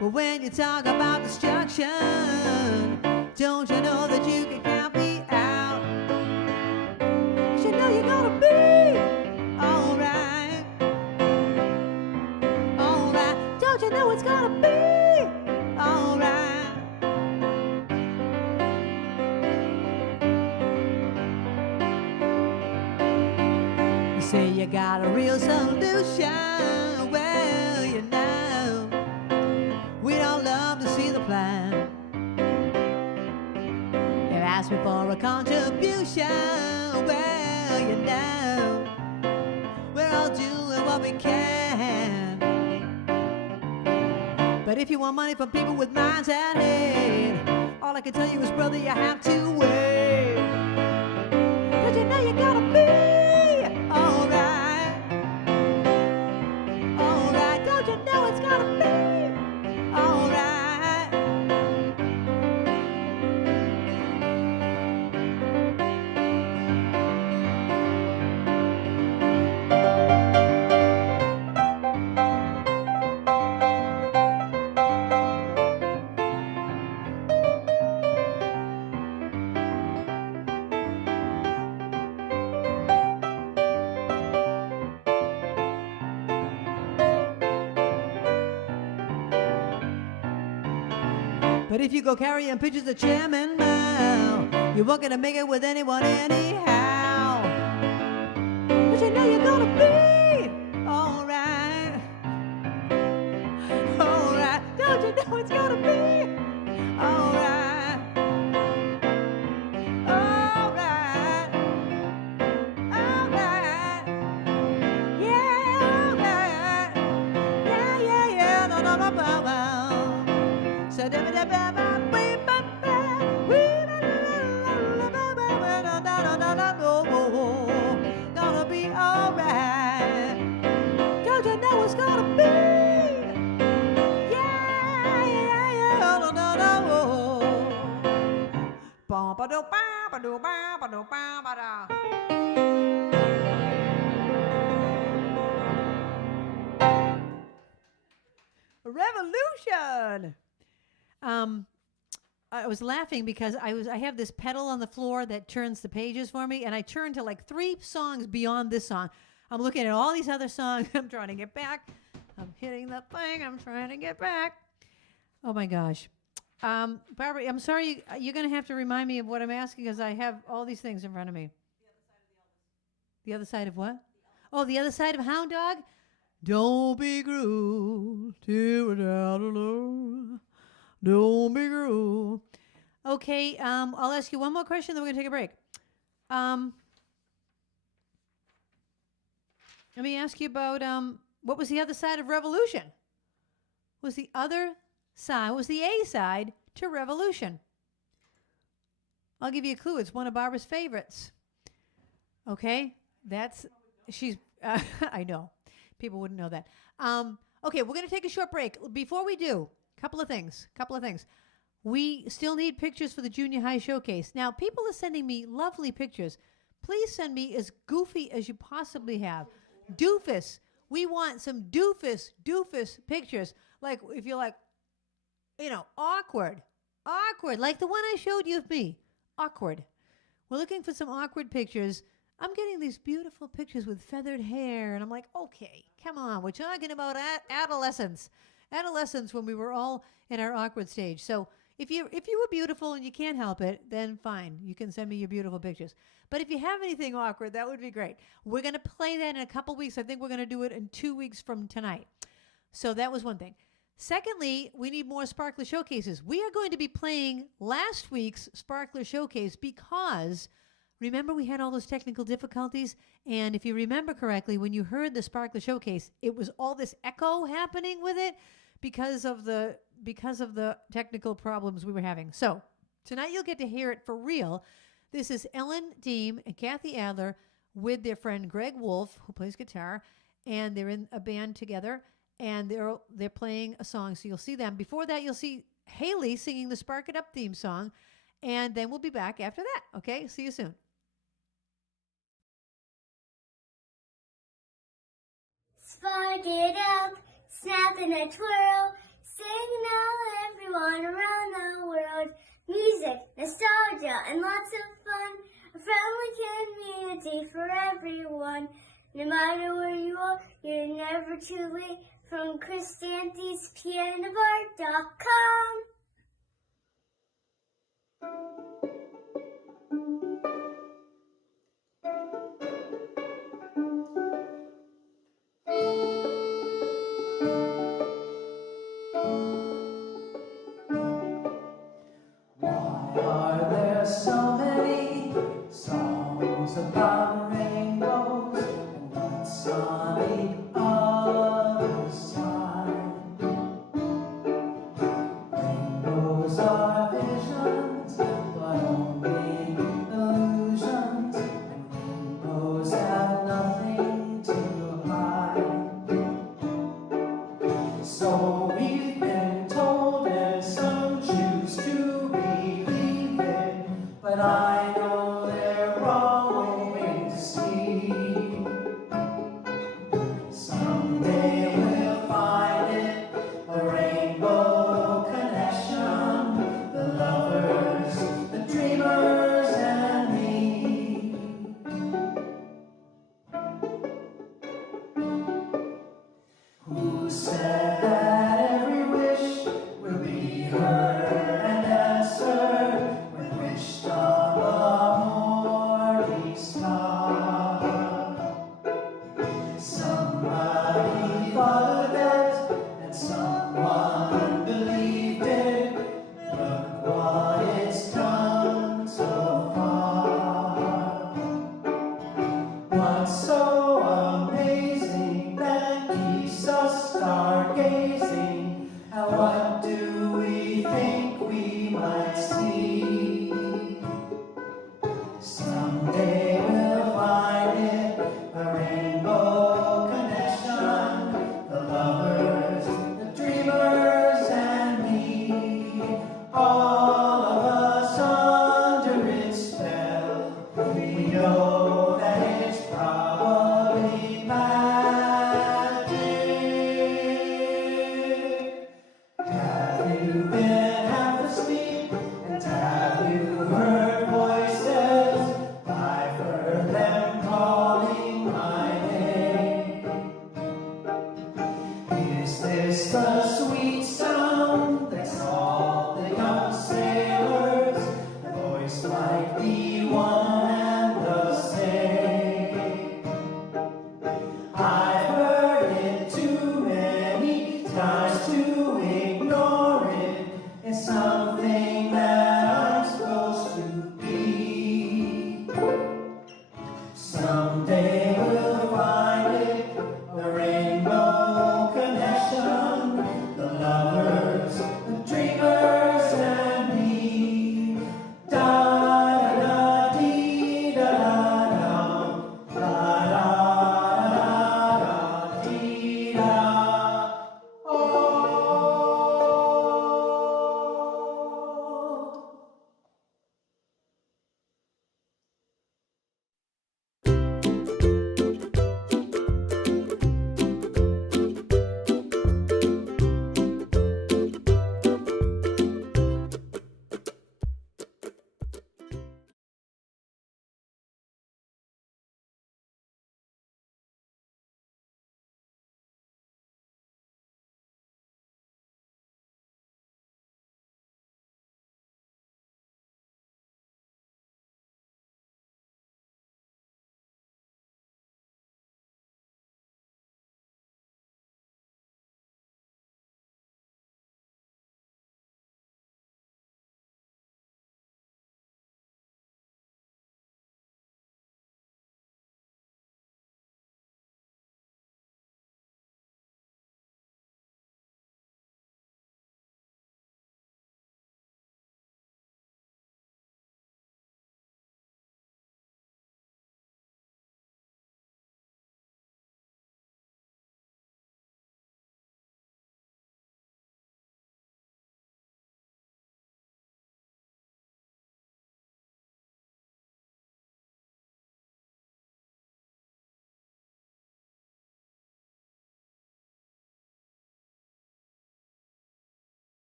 But when you talk about destruction, don't you know that you can count me out? You know you're gonna be alright. Alright. Don't you know it's gonna be alright? You say you got a real solution. Well, you know, we'd all love to see the plan. You asked me for a contribution. Well, you know, we're all doing what we can. But if you want money from people with minds at head, all I can tell you is, brother, you have to wait. 'Cause you know you gotta be alright. Alright, don't you know it's gonna be alright? But if you go carrying pictures of Chairman Mao, you weren't gonna make it with anyone anyhow. But you know you're gonna be alright. Alright, don't you know it's gonna be alright? Alright. Alright. Yeah, alright. Yeah, no, no, no, no, no. So gonna be alright. Don't you know it's gonna be? Yeah, no, no, no. Revolution. I was laughing because I have this pedal on the floor that turns the pages for me, and I turned to like 3 songs beyond this song. I'm looking at all these other songs. I'm trying to get back. I'm hitting the thing. I'm trying to get back. Oh my gosh. Barbara, I'm sorry. You're going to have to remind me of what I'm asking because I have all these things in front of me. The other side of what? Oh, the other side of Hound Dog? Don't be cruel to it out alone. Don't be cruel. Okay, I'll ask you one more question, then we're going to take a break. Let me ask you about what was the other side of Revolution? What was the other side? What was the A side to Revolution? I'll give you a clue. It's one of Barbara's favorites. Okay, she's. I know, people wouldn't know that. Okay, we're going to take a short break. Before we do, couple of things. We still need pictures for the junior high showcase. Now, people are sending me lovely pictures. Please send me as goofy as you possibly have. Doofus. We want some doofus pictures. Like, if you're like, awkward, like the one I showed you of me. Awkward. We're looking for some awkward pictures. I'm getting these beautiful pictures with feathered hair, and I'm like, okay, come on. We're talking about adolescence when we were all in our awkward stage. So if you were beautiful and you can't help it, then fine. You can send me your beautiful pictures. But if you have anything awkward, that would be great. We're going to play that in a couple weeks. I think we're going to do it in 2 weeks from tonight. So that was one thing. Secondly, we need more Sparkler Showcases. We are going to be playing last week's Sparkler Showcase because remember we had all those technical difficulties? And if you remember correctly, when you heard the Sparkler Showcase, it was all this echo happening with it because of the technical problems we were having. So tonight you'll get to hear it for real. This is Ellen Deem and Kathy Adler with their friend Greg Wolf, who plays guitar, and they're in a band together. And they're playing a song, so you'll see them. Before that, you'll see Haley singing the Spark It Up theme song, and then we'll be back after that. Okay, see you soon. Spark it up, snap in a twirl, signal everyone around the world. Music, nostalgia, and lots of fun. A friendly community for everyone. No matter where you are, you're never too late. From Krisanthi's pianobar.com. Why are there so many songs about rainbows and what's on the other side? Rainbows are visions, but only illusions, and rainbows have nothing to hide. So we've been told, and some choose to believe it, but I know they're wrong waiting to see. Someday we'll find it, a rainbow connection,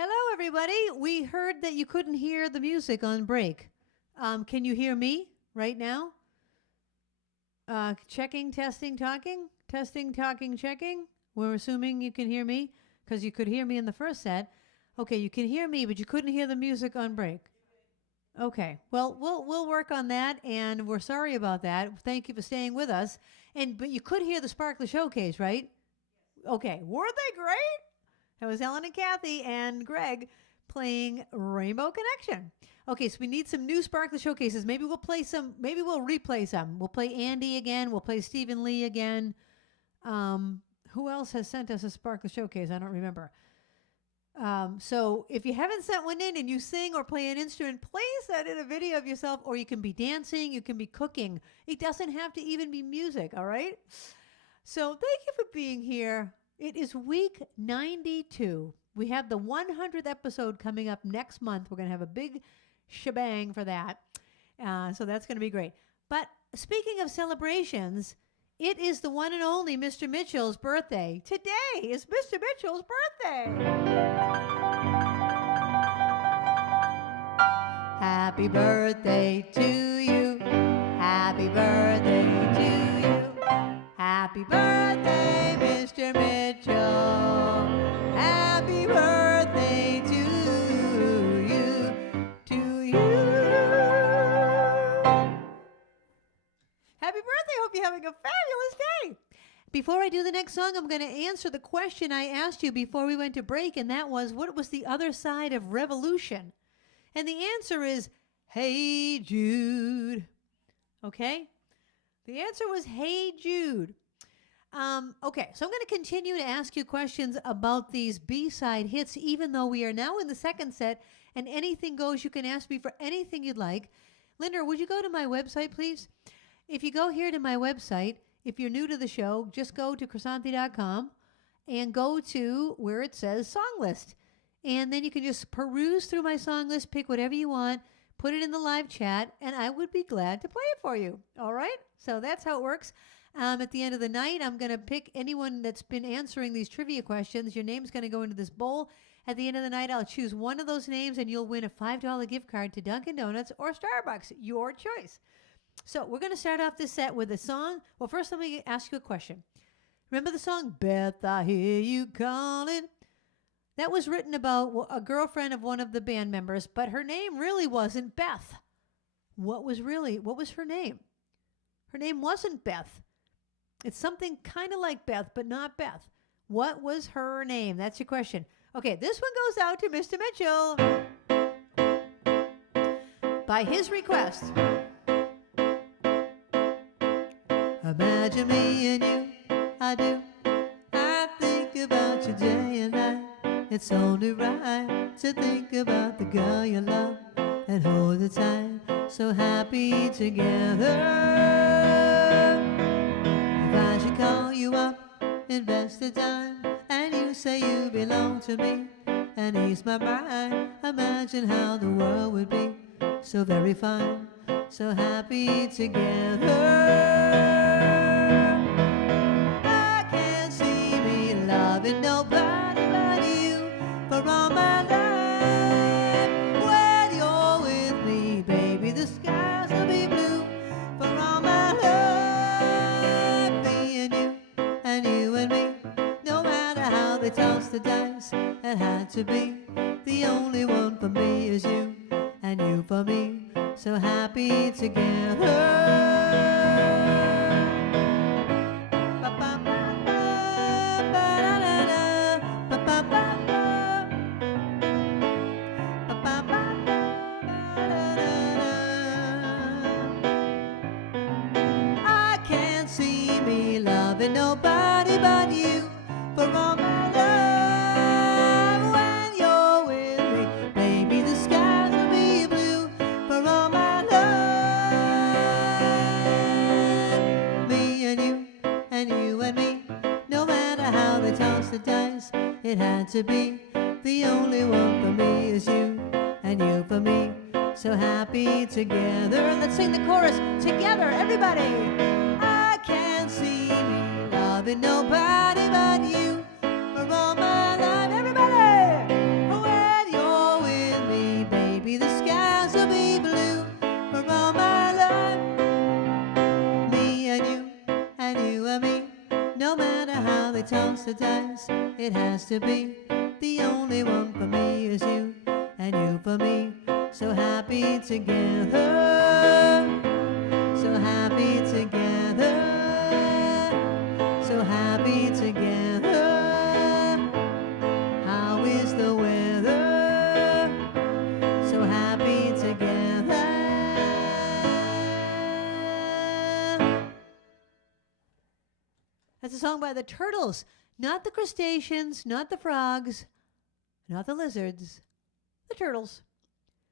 Hello, everybody. We heard that you couldn't hear the music on break. Can you hear me right now? Checking, testing, talking. Testing, talking, checking. We're assuming you can hear me because you could hear me in the first set. Okay, you can hear me, but you couldn't hear the music on break. Okay. Well, we'll work on that, and we're sorry about that. Thank you for staying with us. But you could hear the Sparkler Showcase, right? Okay. Weren't they great? That was Ellen and Kathy and Greg playing Rainbow Connection. Okay, so we need some new Sparkler Showcases. Maybe we'll play some. Maybe we'll replay some. We'll play Andy again. We'll play Stephen Lee again. Who else has sent us a Sparkler Showcase? I don't remember. So if you haven't sent one in and you sing or play an instrument, please send in a video of yourself, or you can be dancing, you can be cooking. It doesn't have to even be music, all right? So thank you for being here. It is week 92. We have the 100th episode coming up next month. We're going to have a big shebang for that. So that's going to be great. But speaking of celebrations, it is the one and only Mr. Mitchell's birthday. Today is Mr. Mitchell's birthday. Happy birthday to you. Happy birthday to you. Happy birthday, Mr. Mitchell. Happy birthday to you. To you. Happy birthday. Hope you're having a fabulous day. Before I do the next song, I'm going to answer the question I asked you before we went to break, and that was, what was the other side of revolution? And the answer is, Hey Jude. Okay? The answer was Hey Jude. Okay, so I'm going to continue to ask you questions about these B-side hits, even though we are now in the second set, and anything goes. You can ask me for anything you'd like. Linda, would you go to my website, please? If you go here to my website, if you're new to the show, just go to Krisanthi.com and go to where it says song list. And then you can just peruse through my song list, pick whatever you want, put it in the live chat, and I would be glad to play it for you. All right? So that's how it works. At the end of the night, I'm going to pick anyone that's been answering these trivia questions. Your name's going to go into this bowl. At the end of the night, I'll choose one of those names, and you'll win a $5 gift card to Dunkin' Donuts or Starbucks, your choice. So we're going to start off this set with a song. Well, first, let me ask you a question. Remember the song, Beth, I Hear You Calling? That was written about a girlfriend of one of the band members, but her name really wasn't Beth. What was her name? Her name wasn't Beth. It's something kind of like Beth, but not Beth. What was her name? That's your question. Okay, this one goes out to Mr. Mitchell. By his request. Imagine me and you, I do. I think about you day and night. It's only right to think about the girl you love and hold her tight, so happy together. If I should call you up, invest the time, and you say you belong to me, and ease my mind, imagine how the world would be so very fine, so happy together. I can't see me loving nobody but you for all my life. When you're with me, baby, the skies will be blue for all my life. Me and you and me, no matter how they toss the dice, it had to be. The only one for me is you, and you for me, so happy together. I can't see me loving nobody but you for all my life. When you're with me, baby, the skies will be blue for all my life. Me and you and me, no matter how they toss the dice, it had to be. The only one for me is you, and you for me, so happy together. Let's sing the chorus together, everybody. I can't see me loving nobody but you for all my life. Everybody! When toss the dice, it has to be. The only one for me is you, and you for me. So happy together, so happy together, so happy together. How is the weather? So happy together. That's a song by the Turtles, not the crustaceans, not the frogs, not the lizards, the turtles.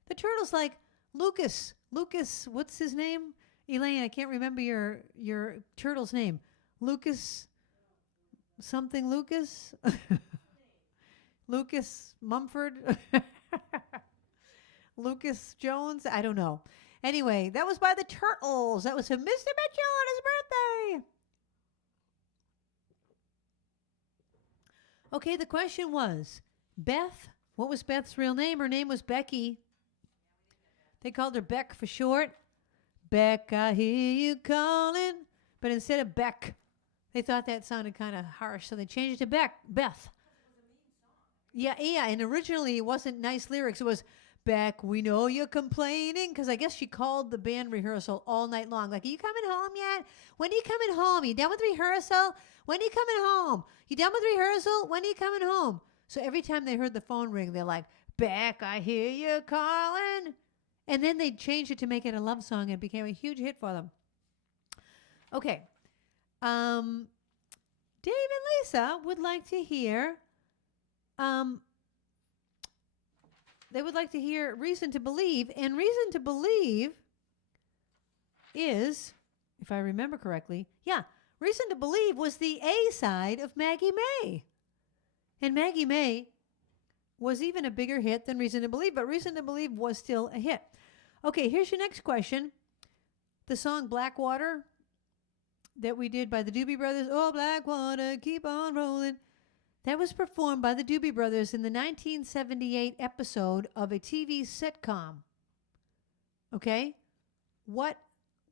The turtles like Lucas. Lucas, what's his name? Elaine, I can't remember your turtle's name. Lucas, something Lucas? Lucas Mumford? Lucas Jones? I don't know. Anyway, that was by the Turtles. That was for Mr. Mitchell on his birthday. Okay, the question was, Beth, what was Beth's real name? Her name was Becky. They called her Beck for short. Beck, I hear you calling. But instead of Beck, they thought that sounded kind of harsh, so they changed it to Beth. Yeah, and originally it wasn't nice lyrics. It was, Beck, we know you're complaining, because I guess she called the band rehearsal all night long. Like, are you coming home yet? When are you coming home? Are you done with rehearsal? When are you coming home? You done with rehearsal? When are you coming home? So every time they heard the phone ring, they're like, Beck, I hear you calling. And then they changed it to make it a love song, and it became a huge hit for them. Okay. Dave and Lisa would like to hear, they would like to hear Reason to Believe. And Reason to Believe is, if I remember correctly, Reason to Believe was the A side of Maggie May. And Maggie May was even a bigger hit than Reason to Believe, but Reason to Believe was still a hit. Okay, here's your next question. The song Blackwater that we did by the Doobie Brothers, oh, Blackwater, keep on rolling. That was performed by the Doobie Brothers in the 1978 episode of a TV sitcom. Okay? What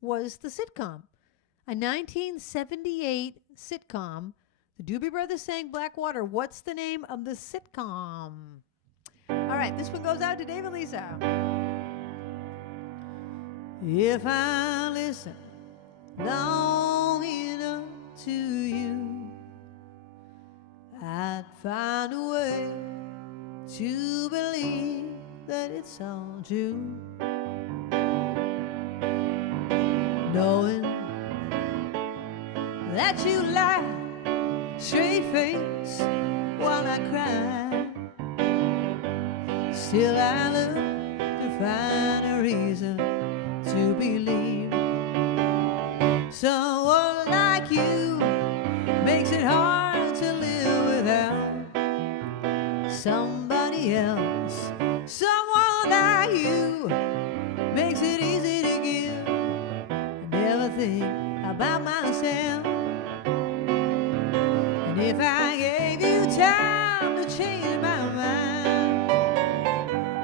was the sitcom? A 1978 sitcom. The Doobie Brothers sang Blackwater. What's the name of the sitcom? All right, this one goes out to Dave and Lisa. If I listen long enough to you, I'd find a way to believe that it's all true. Knowing that you lie straight face while I cry, still I look to find a reason to believe. Someone like you makes it hard to live without somebody else. Someone like you makes it easy to give. I never think about myself. And if I gave you time to change my mind,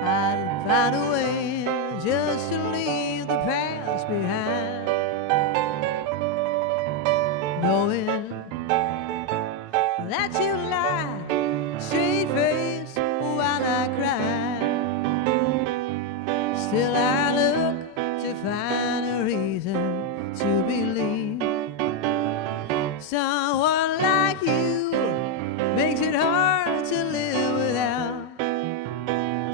I'd find a way just to leave the past behind. Knowing that you lie straight face while I cry, still I look to find a reason to believe. Someone like you makes it hard to live without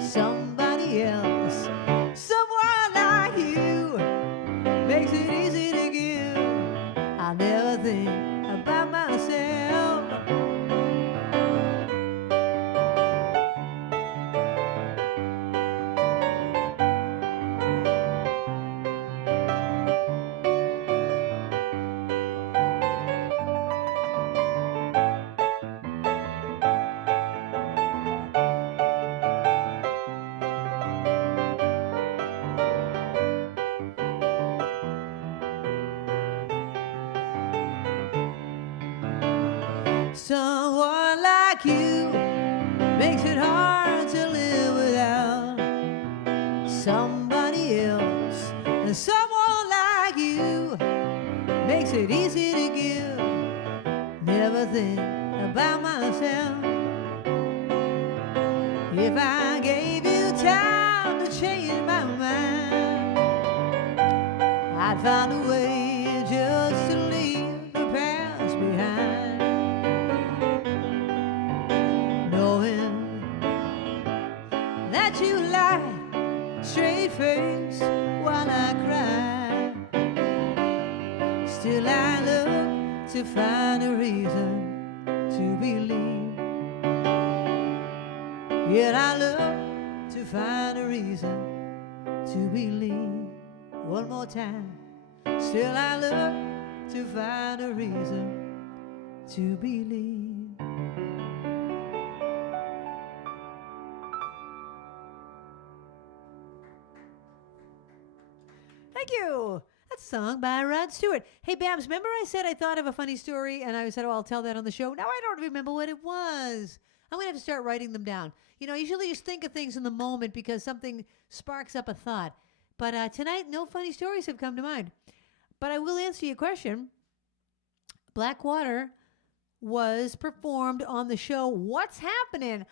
somebody else. Someone like you makes it easy to give. I never think about myself. Someone like you makes it hard to live without somebody else. And someone like you makes it easy to give. Never think by myself. If I gave you time to change my mind, I'd find a way just to leave the past behind. Knowing that you lie straight face while I cry, still I look to find a reason to believe. Yet I look to find a reason to believe. One more time. Still I look to find a reason to believe. Thank you. That's a song by Rod Stewart. Hey, Babs, remember I said I thought of a funny story and I said, oh, I'll tell that on the show? Now I don't remember what it was. I'm going to have to start writing them down. You know, I usually just think of things in the moment because something sparks up a thought. But tonight, no funny stories have come to mind. But I will answer your question. Blackwater was performed on the show What's Happening?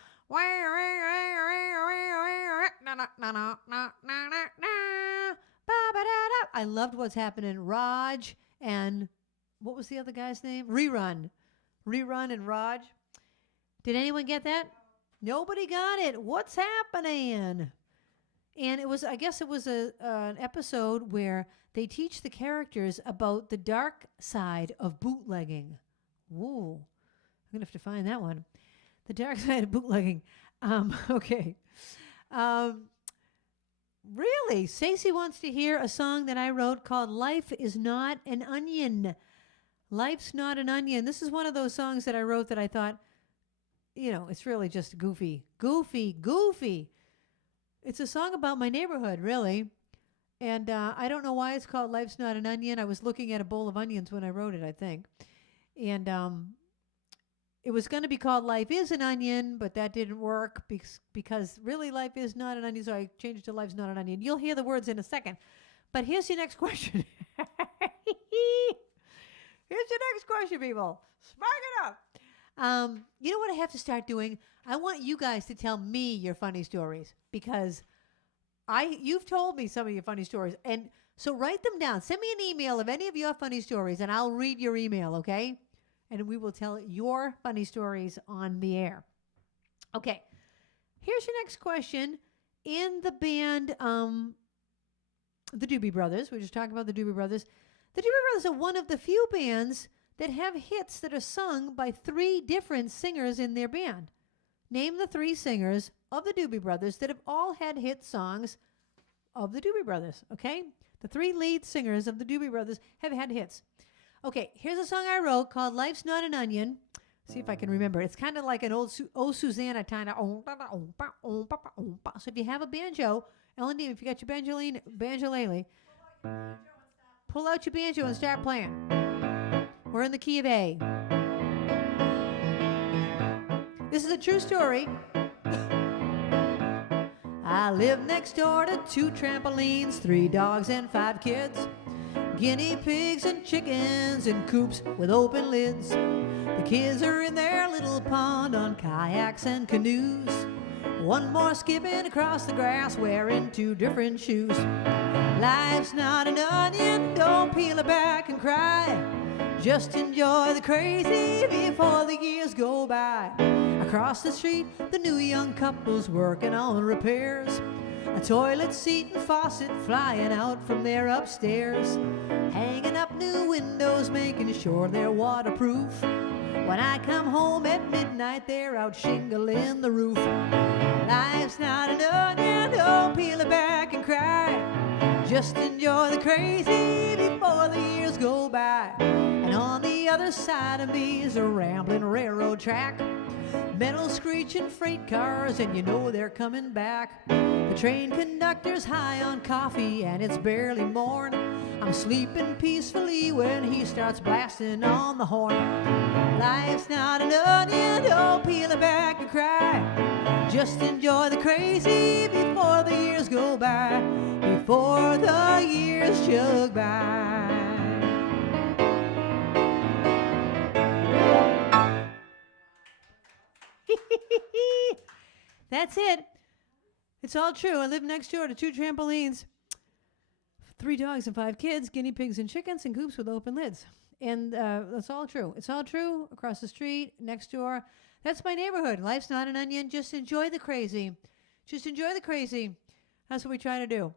I loved What's Happening. Raj and what was the other guy's name? Rerun and Raj. Did anyone get that? Nobody got it. What's happening? And it was, I guess it was an episode where they teach the characters about the dark side of bootlegging. Whoa. I'm going to have to find that one. The dark side of bootlegging. Okay. Really, Stacey wants to hear a song that I wrote called Life is Not an Onion. Life's Not an Onion. This is one of those songs that I wrote that I thought, you know, it's really just goofy. It's a song about my neighborhood, really. And I don't know why it's called Life's Not an Onion. I was looking at a bowl of onions when I wrote it, I think. And it was going to be called Life is an Onion, but that didn't work because really life is not an onion, so I changed it to Life's Not an Onion. You'll hear the words in a second. But here's your next question. Here's your next question, people. Spark it up. You know what I have to start doing? I want you guys to tell me your funny stories because you've told me some of your funny stories. And so write them down. Send me an email of any of your funny stories and I'll read your email, okay? And we will tell your funny stories on the air. Okay. Here's your next question. In the band, the Doobie Brothers, we just talked about the Doobie Brothers. The Doobie Brothers are one of the few bands that have hits that are sung by 3 different singers in their band. Name the 3 singers of the Doobie Brothers that have all had hit songs of the Doobie Brothers, okay? The 3 lead singers of the Doobie Brothers have had hits. Okay, here's a song I wrote called Life's Not an Onion. See if I can remember. It's kind of like an old Susanna kind of. So if you have a banjo, Ellen Dean, if you got your banjolele, pull out your banjo and start playing. We're in the key of A. This is a true story. I live next door to 2 trampolines, 3 dogs and 5 kids, guinea pigs and chickens in coops with open lids. The kids are in their little pond on kayaks and canoes. One more skipping across the grass wearing 2 different shoes. Life's not an onion, don't peel it back and cry. Just enjoy the crazy before the years go by. Across the street, the new young couple's working on repairs. A toilet seat and faucet flying out from their upstairs. Hanging up new windows, making sure they're waterproof. When I come home at midnight, they're out shingling the roof. Life's not an onion, don't peel it back and cry. Just enjoy the crazy before the years go by. And on the other side of me is a rambling railroad track. Metal screeching freight cars, and you know they're coming back. The train conductor's high on coffee, and it's barely morn. I'm sleeping peacefully when he starts blasting on the horn. Life's not an onion, don't peel it back and cry. Just enjoy the crazy before the years go by. Before the years jog by. That's it. It's all true. I live next door to 2 trampolines, 3 dogs and 5 kids, guinea pigs and chickens, and coops with open lids. And that's all true. It's all true. Across the street, next door. That's my neighborhood. Life's not an onion. Just enjoy the crazy. Just enjoy the crazy. That's what we try to do.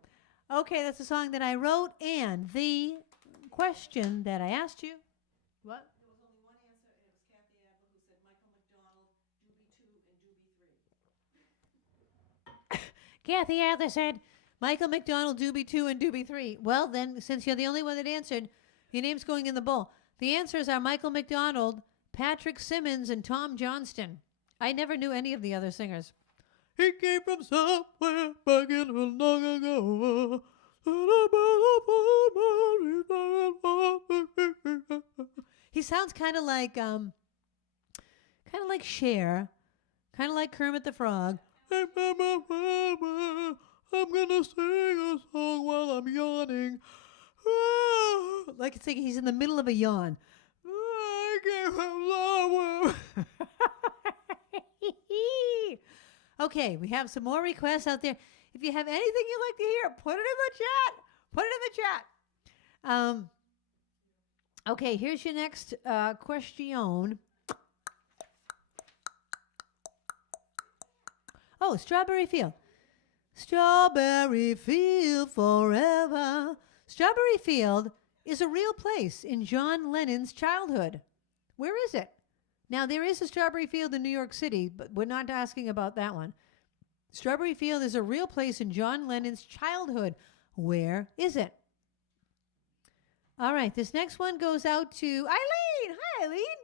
Okay, that's a song that I wrote. And the question that I asked you. What? There was only one answer, and it was Kathy Adler who said Michael McDonald, Doobie 2 and Doobie 3. Kathy Adler said Michael McDonald, Doobie 2 and Doobie 3. Well, then, since you're the only one that answered, your name's going in the bowl. The answers are Michael McDonald, Patrick Simmons, and Tom Johnston. I never knew any of the other singers. He came from somewhere back in long ago. He sounds kind of like Cher, kind of like Kermit the Frog. I'm gonna sing a song while I'm yawning. Like it's like he's in the middle of a yawn. I came from somewhere. Okay, we have some more requests out there. If you have anything you'd like to hear, put it in the chat. Put it in the chat. Okay, here's your next question. Oh, Strawberry Field. Strawberry Field forever. Strawberry Field is a real place in John Lennon's childhood. Where is it? Now, there is a Strawberry Field in New York City, but we're not asking about that one. Strawberry Field is a real place in John Lennon's childhood. Where is it? All right, this next one goes out to Eileen. Hi, Eileen.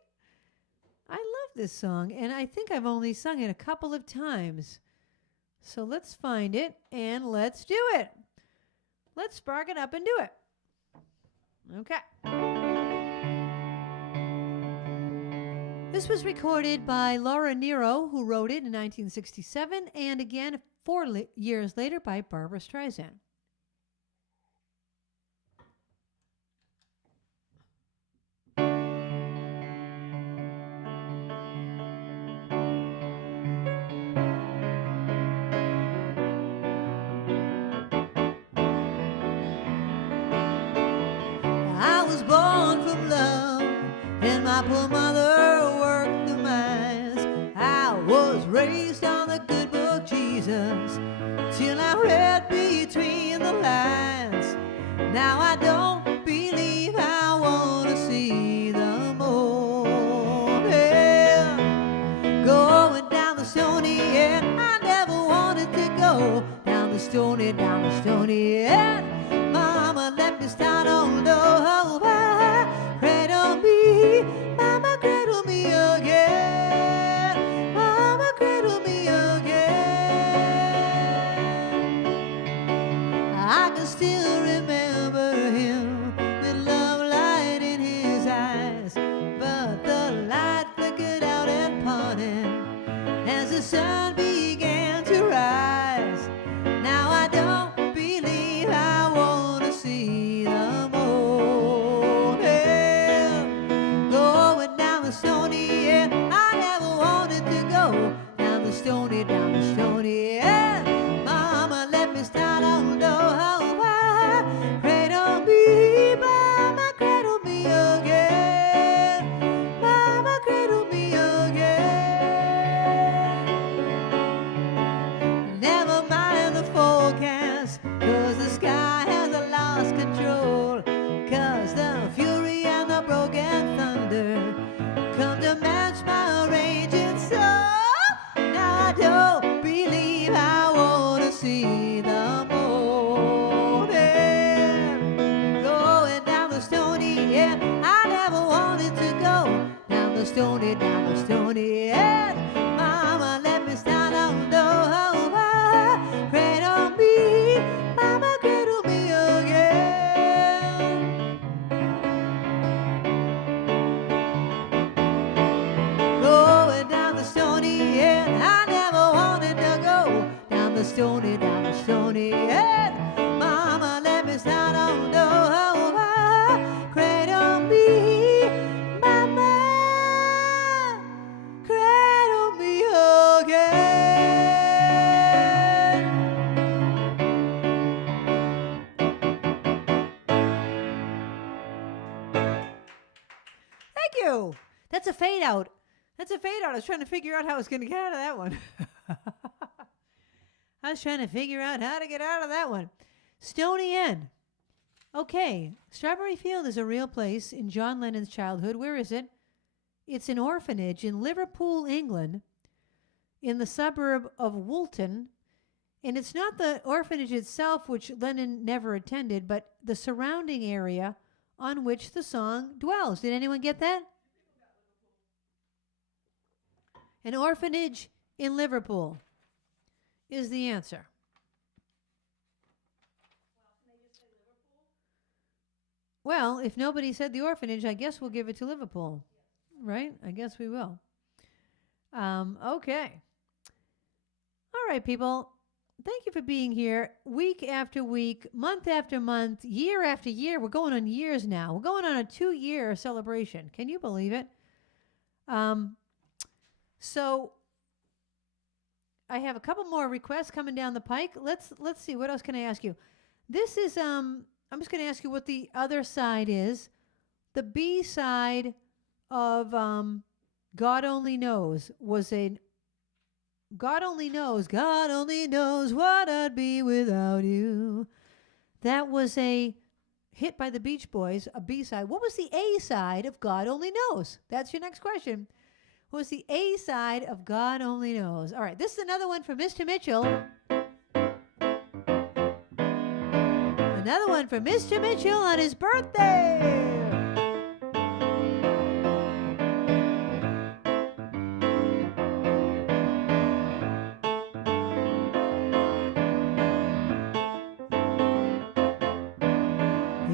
I love this song, and I think I've only sung it a couple of times. So let's find it, and let's do it. Let's spark it up and do it. Okay. This was recorded by Laura Nyro, who wrote it in 1967, and again 4 years later by Barbra Streisand. I was born from love, and my poor mother worked the mines. I was raised on the good book Jesus, till I read between the lines. Now I don't believe I want to see the morning. Going down the stony end, I never wanted to go down the stony end. Mama let me start on over, cradle me, mama cradle me again, mama cradle me again. I can still remember him with love light in his eyes, but the light flickered out and parted as the sun began to rise. Now I don't believe I want to see the morning. Going down the stony end, I never wanted to go down the stony end. Mama let me start on over, cradle me, mama cradle me again, mama cradle me again. Never mind the forecast, 'cause the sky has lost control, 'cause the fury and the broken thunder come to match my raging soul. Now I don't believe I want to see the morning. Going down the stony end, I never wanted to go down the stony end. Mama let me start on over, cradle me, mama cradle me again. Going down the stony end, I never wanted to go down the stony end. Mama let me start on over, cradle me, mama cradle me again. That's a fade out. That's a fade out. I was trying to figure out how I was going to get out of that one. I was trying to figure out how to get out of that one. Stony End. Okay, Strawberry Field is a real place in John Lennon's childhood. Where is it? It's an orphanage in Liverpool, England, in the suburb of Woolton. And it's not the orphanage itself, which Lennon never attended, but the surrounding area on which the song dwells. Did anyone get that? An orphanage in Liverpool is the answer. Well, if nobody said the orphanage, I guess we'll give it to Liverpool. Right? I guess we will. Okay. All right, people. Thank you for being here week after week, month after month, year after year. We're going on years now. We're going on a 2-year celebration. Can you believe it? So I have a couple more requests coming down the pike. Let's see. What else can I ask you? This is I'm just going to ask you what the other side is. The B side of God Only Knows was a God only knows what I'd be without you. That was a hit by the Beach Boys, a B-side. What was the A side of God Only Knows? That's your next question. What was the A side of God Only Knows? All right, this is another one for Mr. Mitchell. Another one for Mr. Mitchell on his birthday.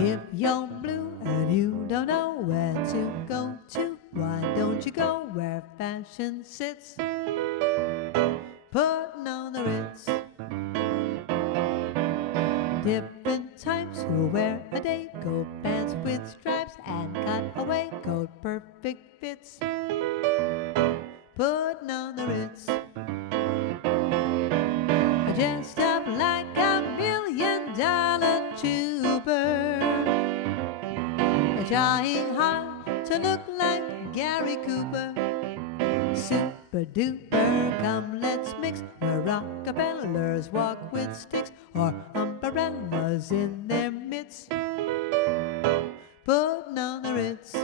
If you're blue and you don't know where to go to, why don't you go where fashion sits? Putting on the Ritz. Different types who wear a day coat, pants with stripes and cutaway coat, perfect fits. Putting on the Ritz. Dressed up like a $1 million trooper, trying hard to look like Gary Cooper. Super duper, come let's mix. The Rockefellers walk with sticks or umbrellas in their midst. Putting on the Ritz.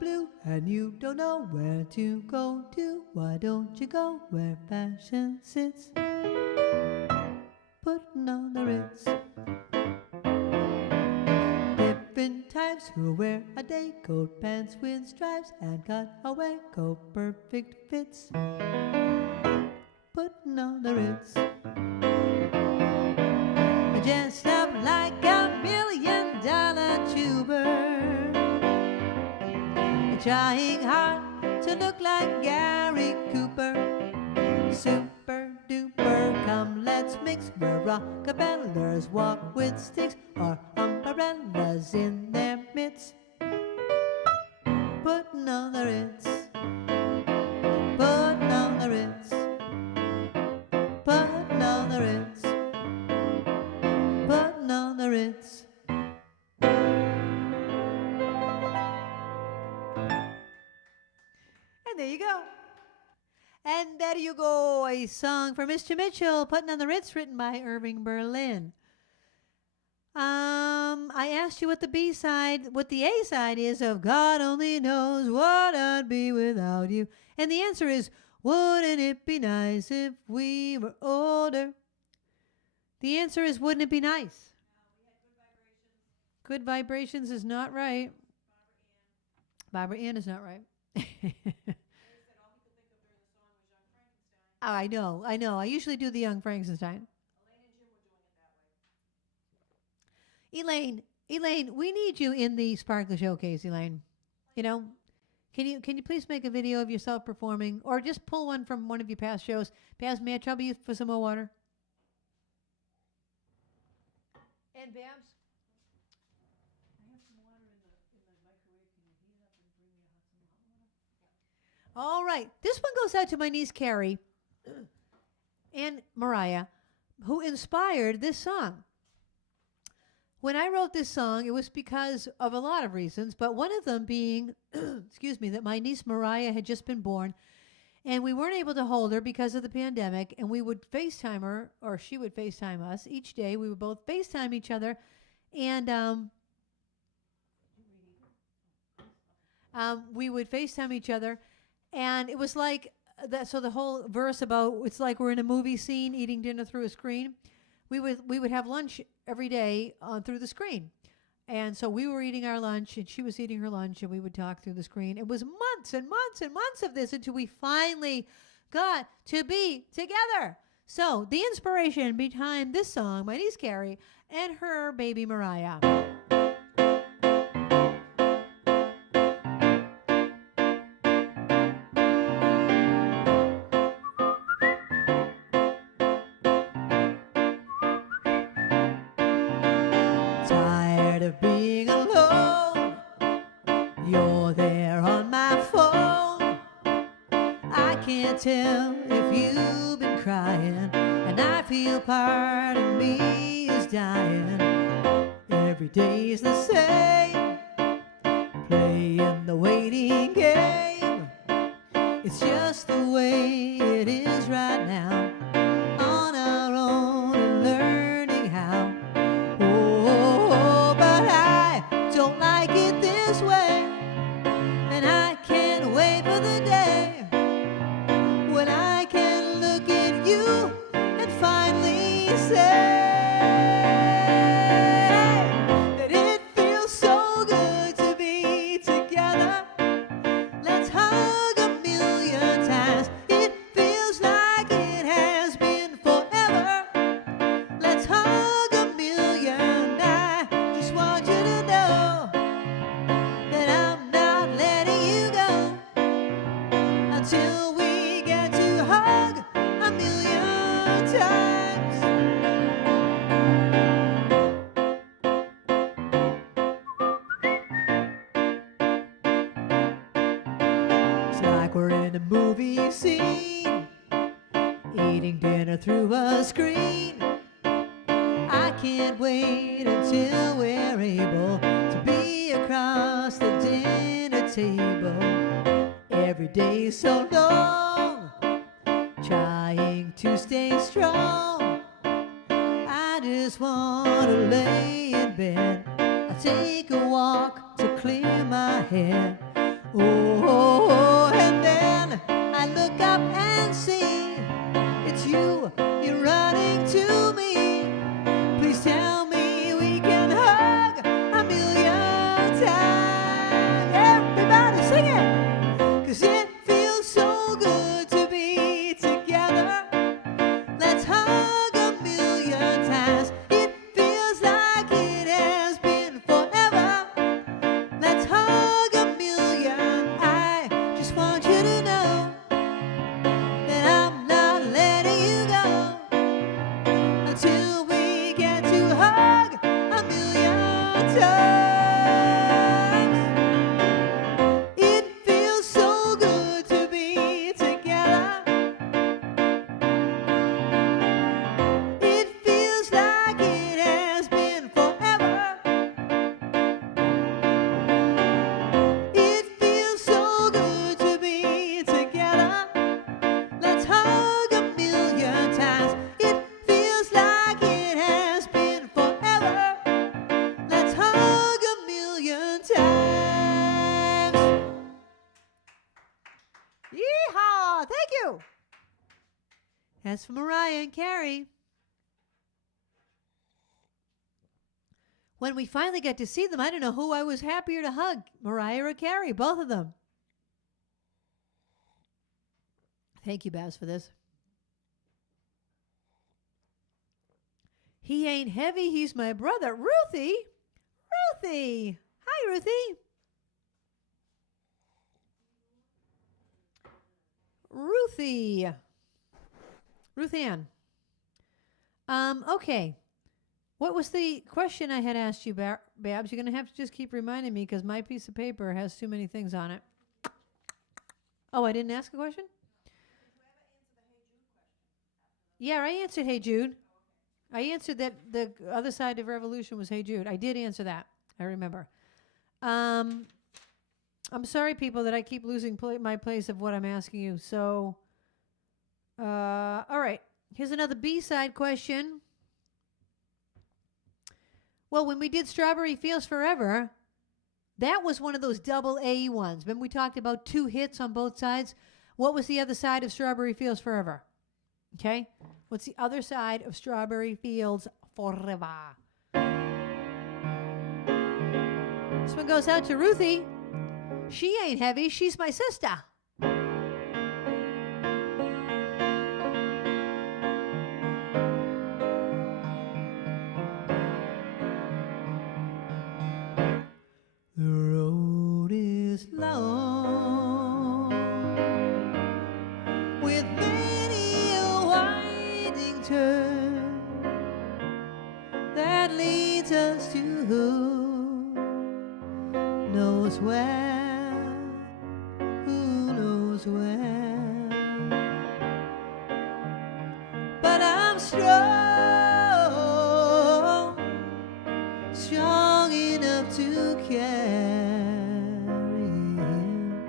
Blue and you don't know where to go to, why don't you go where fashion sits? Putting on the Ritz. Different types who wear a day coat, pants with stripes and cutaway coat, perfect fits. Putting on the Ritz. Dressed up like a $1 million tuber, trying hard to look like Gary Cooper. Super duper, come let's mix. Where Rockefellers walk with sticks or umbrellas in their midst. Putting on the Ritz. Putting on the Ritz. Putting on the Ritz. Putting on the Ritz. There you go. And there you go. A song for Mr. Mitchell, Putting on the Ritz, written by Irving Berlin. I asked you what the B-side, what the A-side is of God Only Knows What I'd Be Without You. And the answer is, wouldn't it be nice if we were older? The answer is, wouldn't it be nice? No, we had Good Vibrations. Good Vibrations is not right. Barbara Ann is not right. Oh, I know. I usually do the Young Frankenstein. Elaine, we need you in the Sparkle Showcase, Elaine. You know, can you please make a video of yourself performing, or just pull one from one of your past shows? Babs, may I trouble you for some more water? And Babs, I have some water in the microwave. Can you heat it up and bring me some hot water? All right, this one goes out to my niece Carrie and Mariah, who inspired this song. When I wrote this song, it was because of a lot of reasons, but one of them being, excuse me, that my niece Mariah had just been born, and we weren't able to hold her because of the pandemic, and we would FaceTime her, or she would FaceTime us each day. We would both FaceTime each other, and we would FaceTime each other, and it was like that. So the whole verse about it's like we're in a movie scene eating dinner through a screen. We would have lunch every day through the screen. And so we were eating our lunch and she was eating her lunch and we would talk through the screen. It was months and months and months of this until we finally got to be together. So the inspiration behind this song, my niece Carrie and her baby Mariah. Of being alone, you're there on my phone. I can't tell if you've been crying, and I feel part of me is dying. Every day's the same, playing the waiting game. It's just the way it is right now, on our own and learning how. Don't like it this way, and I can't wait for the day when I can look at you and finally say that it feels so good to be together. Let's hug a million times. It feels like it has been forever. Let's hug a million. I just want you to know that I'm not letting you go until we get to hug a million times. It's like we're in a movie scene, eating dinner through a screen. I can't wait until we're able to be across the dinner table. Every day's so long, trying to stay strong. I just want to lay in bed. I take a walk to clear my head. Oh, and then I look up and see it's you, you're running to me. Please tell me we can hug a million times. Everybody sing it, 'cause it feels so good to be together. Let's hug a million times. It feels like it has been forever. Let's hug a million. I just want you to know that I'm not letting you go until we get to hug a million times. It feels so good to be together. It feels like it has been forever. It feels so good to be together. Let's hug a million times. It feels like it has been forever. Let's hug a million times. Yeehaw! Thank you. That's for Mariah and Carrie. when we finally got to see them, I don't know who I was happier to hug, Mariah or Carrie, both of them. Thank you, Babs, for this. He ain't heavy, he's my brother. Ruthie! Ruthie! Hi, Ruthie. Ruthie. Ruth Ann. Okay. What was the question I had asked you, Babs? You're going to have to just keep reminding me because my piece of paper has too many things on it. Oh, I didn't ask a question? Yeah, I answered Hey Jude. I answered that the other side of revolution was Hey Jude. I did answer that. I remember. I'm sorry, people, that I keep losing my place of what I'm asking you. So, all right. Here's another B-side question. Well, when we did Strawberry Fields Forever, that was one of those double A ones. Remember we talked about 2 hits on both sides? What was the other side of Strawberry Fields Forever? Okay? What's the other side of Strawberry Fields Forever? This one goes out to Ruthie. She ain't heavy, she's my sister. The road is long with many a winding turn that leads us to who knows where, who knows where. But I'm strong, strong enough to carry him.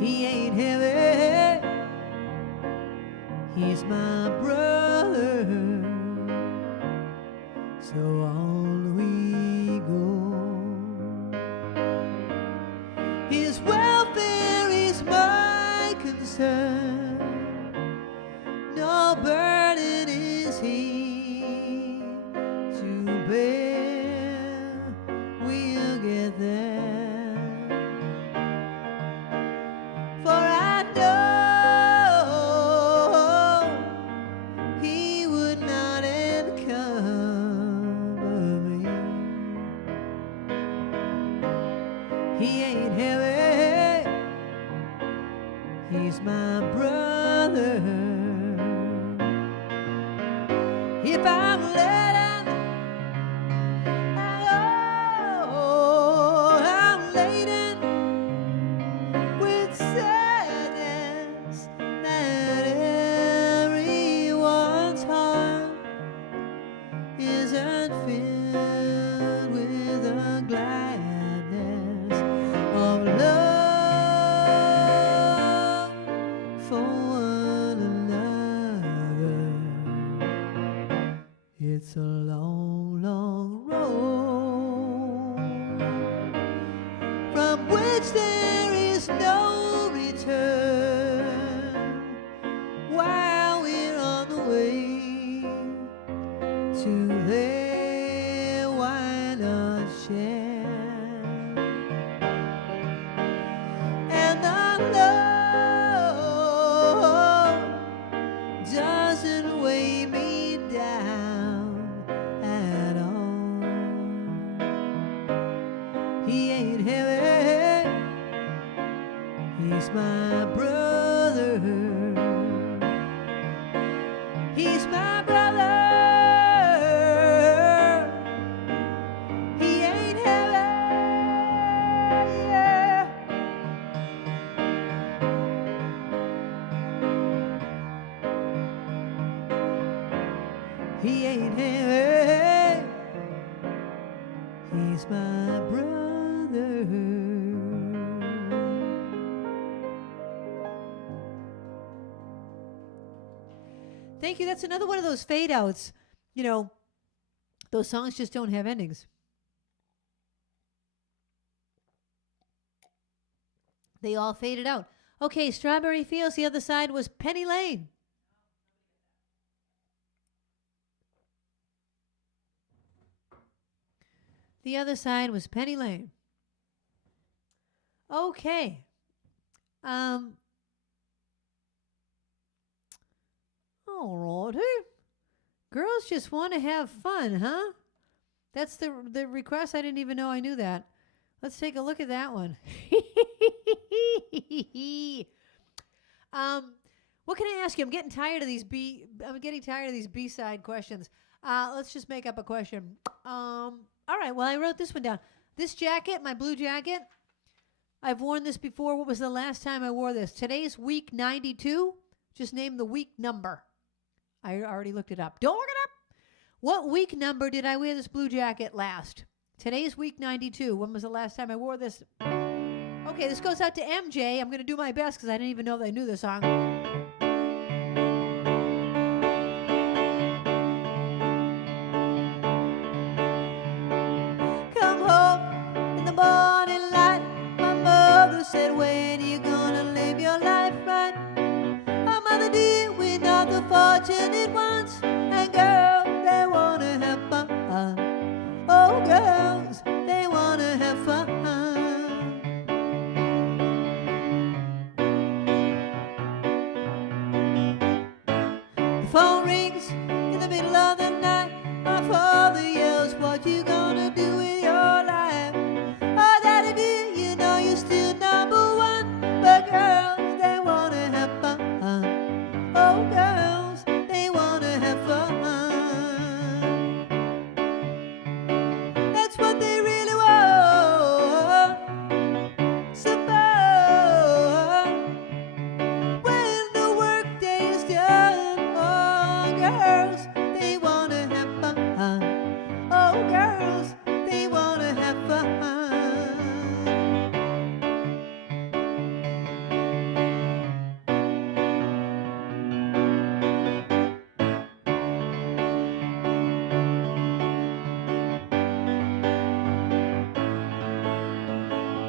He ain't heavy, he's my brother, so on we go. His welfare is my concern, no burden is he to bear, we'll get there. For I know he would not encumber me. He ain't heavy, he's my brother. If I'm laden, oh, I'm laden with sadness that everyone's heart isn't filled with the gladness of love for one another. It's a long, long road from which there is no return while we're on the way to there. Why not share? And the love doesn't weigh me down at all. He ain't heavy, he's my brother. He's my brother. He ain't heavy, yeah. He ain't heavy, he's my brother. Thank you. That's another one of those fade outs. You know, those songs just don't have endings. They all faded out. Okay, Strawberry Fields. The other side was Penny Lane. The other side was Penny Lane. Okay. Alrighty. Girls just want to have fun, huh? That's the request. I didn't even know I knew that. Let's take a look at that one. What can I ask you? I'm getting tired of these B-side questions. Let's just make up a question. All right. Well, I wrote this one down. This jacket, my blue jacket, I've worn this before. What was the last time I wore this? Today's week 92. Just name the week number. I already looked it up. Don't look it up. What week number did I wear this blue jacket last? Today's week 92. When was the last time I wore this? Okay, this goes out to MJ. I'm going to do my best because I didn't even know they knew this song. Come home in the morning light. My mother said, when you gonna live your life right? My mother dear, we're not the fortunate ones. And girls, they wanna have fun. Oh, girls, they wanna have fun. The phone rings in the middle of the night. My father yells, what you gonna do with your life? Oh, daddy dear, you know you're still number one. But girls, they wanna have fun. Oh, girls, they wanna have fun. That's what they really want. So fun. When the work day is done, oh, girls, they wanna have fun. Oh, girls, they wanna have fun.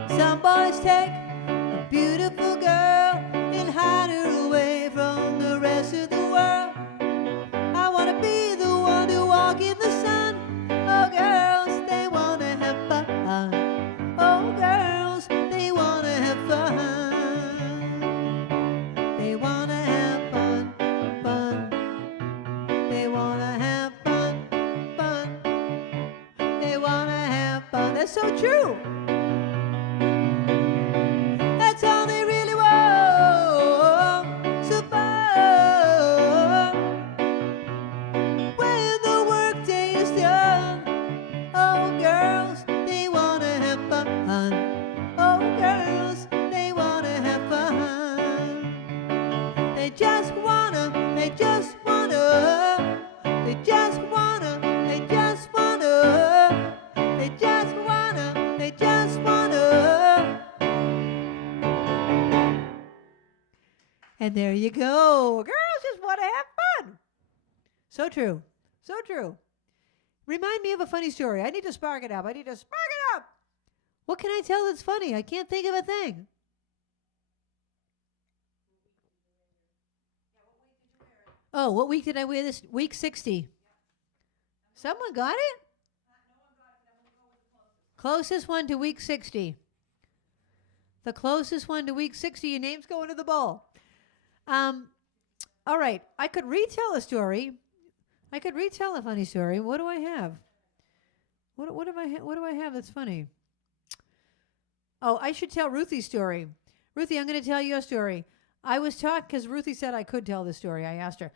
Some boys take a beautiful girl and hide her away from the rest of the world. I want to be the one to walk in the sun. Oh, girls, they want to have fun. Oh, girls, they want to have fun. They want to have fun, fun. They want to have fun, fun. They want to have fun. That's so true. That's all they really want. So fun. When the work day is done, oh, girls, they want to have fun. Oh, girls, they want to have fun. They just wanna, they just wanna, they just wanna, they just wanna, they just wanna, they just wanna. And there you go. Girls just want to have fun. So true. So true. Remind me of a funny story. I need to spark it up. I need to spark it up. What can I tell that's funny? I can't think of a thing. Oh, what week did I wear this? Week 60. Someone got it? Closest one to week 60. The closest one to week 60. Your name's going to the bowl. All right. I could retell a story. I could retell a funny story. What do I have? What do I have that's funny? Oh, I should tell Ruthie's story. Ruthie, I'm going to tell your story. I was talking because Ruthie said I could tell this story. I asked her.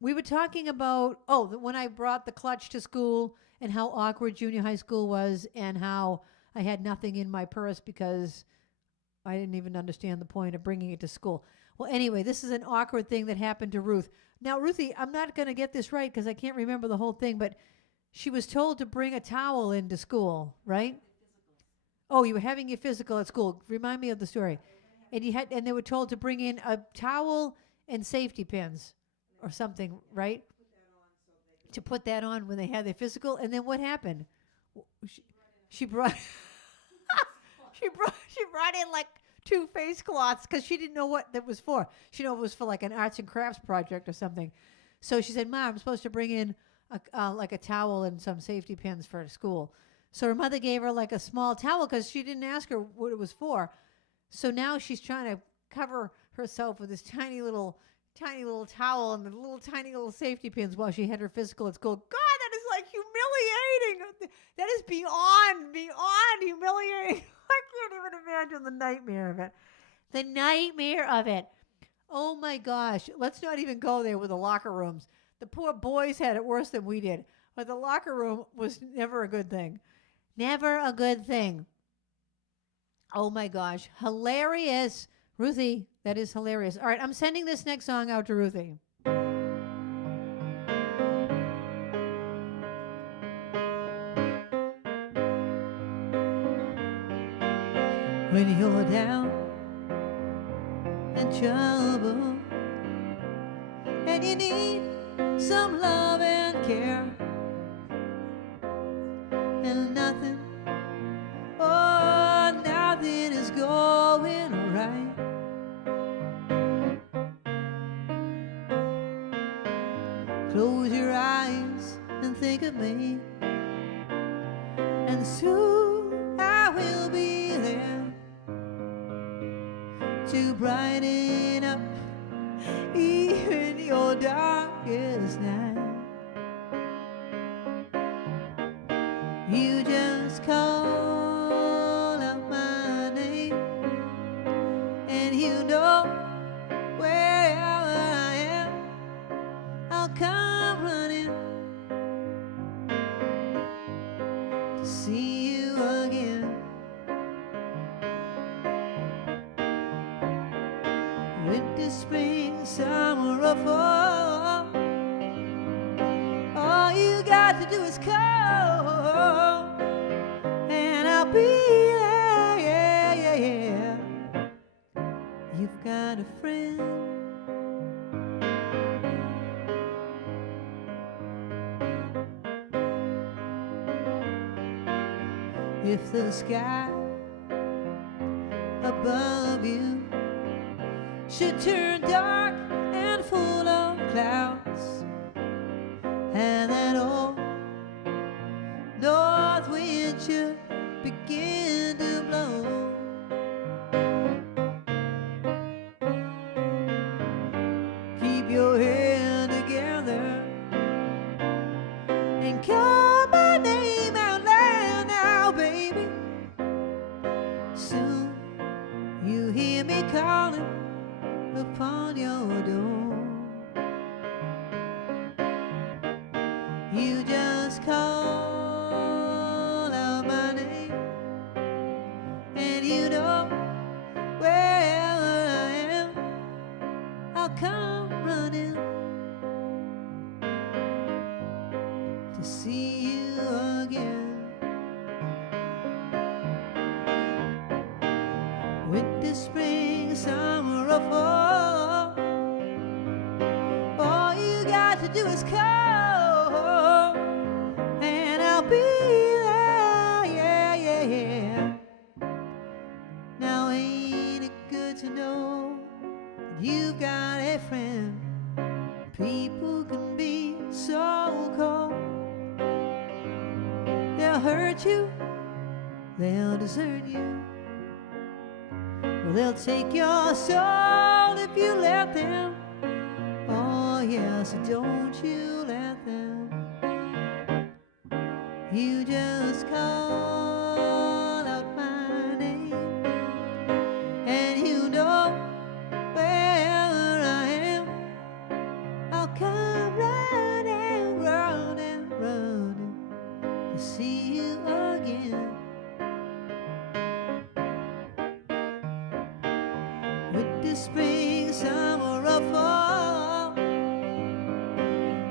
We were talking about when I brought the clutch to school and how awkward junior high school was and how I had nothing in my purse because I didn't even understand the point of bringing it to school. Well, anyway, this is an awkward thing that happened to Ruth. Now, Ruthie, I'm not going to get this right because I can't remember the whole thing, but she was told to bring a towel into school, right? Oh, you were having your physical at school. Remind me of the story. And they were told to bring in a towel and safety pins or something, right? To put that on when they had their physical. And then what happened? She brought she brought in like 2 face cloths because she didn't know what that was for. She knew it was for like an arts and crafts project or something. So she said, Mom, I'm supposed to bring in like a towel and some safety pins for school. So her mother gave her like a small towel because she didn't ask her what it was for. So now she's trying to cover herself with this tiny little towel and the little tiny little safety pins while she had her physical at school. God, that is like humiliating. That is beyond humiliating. I can't even imagine the nightmare of it. The nightmare of it. Oh my gosh. Let's not even go there with the locker rooms. The poor boys had it worse than we did. But the locker room was never a good thing. Never a good thing. Oh my gosh. Hilarious. Ruthie, that is hilarious. All right, I'm sending this next song out to Ruthie. When you're down in trouble and you need some love and care and nothing is going right. Close your eyes and think of me, and soon I will be there to brighten up even your darkest night. You just call out my name, and you know wherever I am, I'll come running to see you again. Winter, spring, summer, or fall, all you got to do is call, and I'll be there, yeah, yeah, yeah. You've got a friend. If the sky above you should turn dark and full of clouds, and that old north wind should begin to blow, keep your head together and call my name out loud now, baby. Soon you hear me calling upon your door. You just call out my name, and you know wherever I am, I'll come running to see you again. Winter, spring, summer, or fall, all you got to do is call, and I'll be there, yeah, yeah, yeah. Now ain't it good to know that you've got a friend? People can be so cold. They'll hurt you, they'll desert you, well, they'll take your soul if you let them. Oh yeah, so don't you let them. You just call out my name, and you know wherever I am, I'll come running, running, running to see you again. Winter, spring, summer, or fall,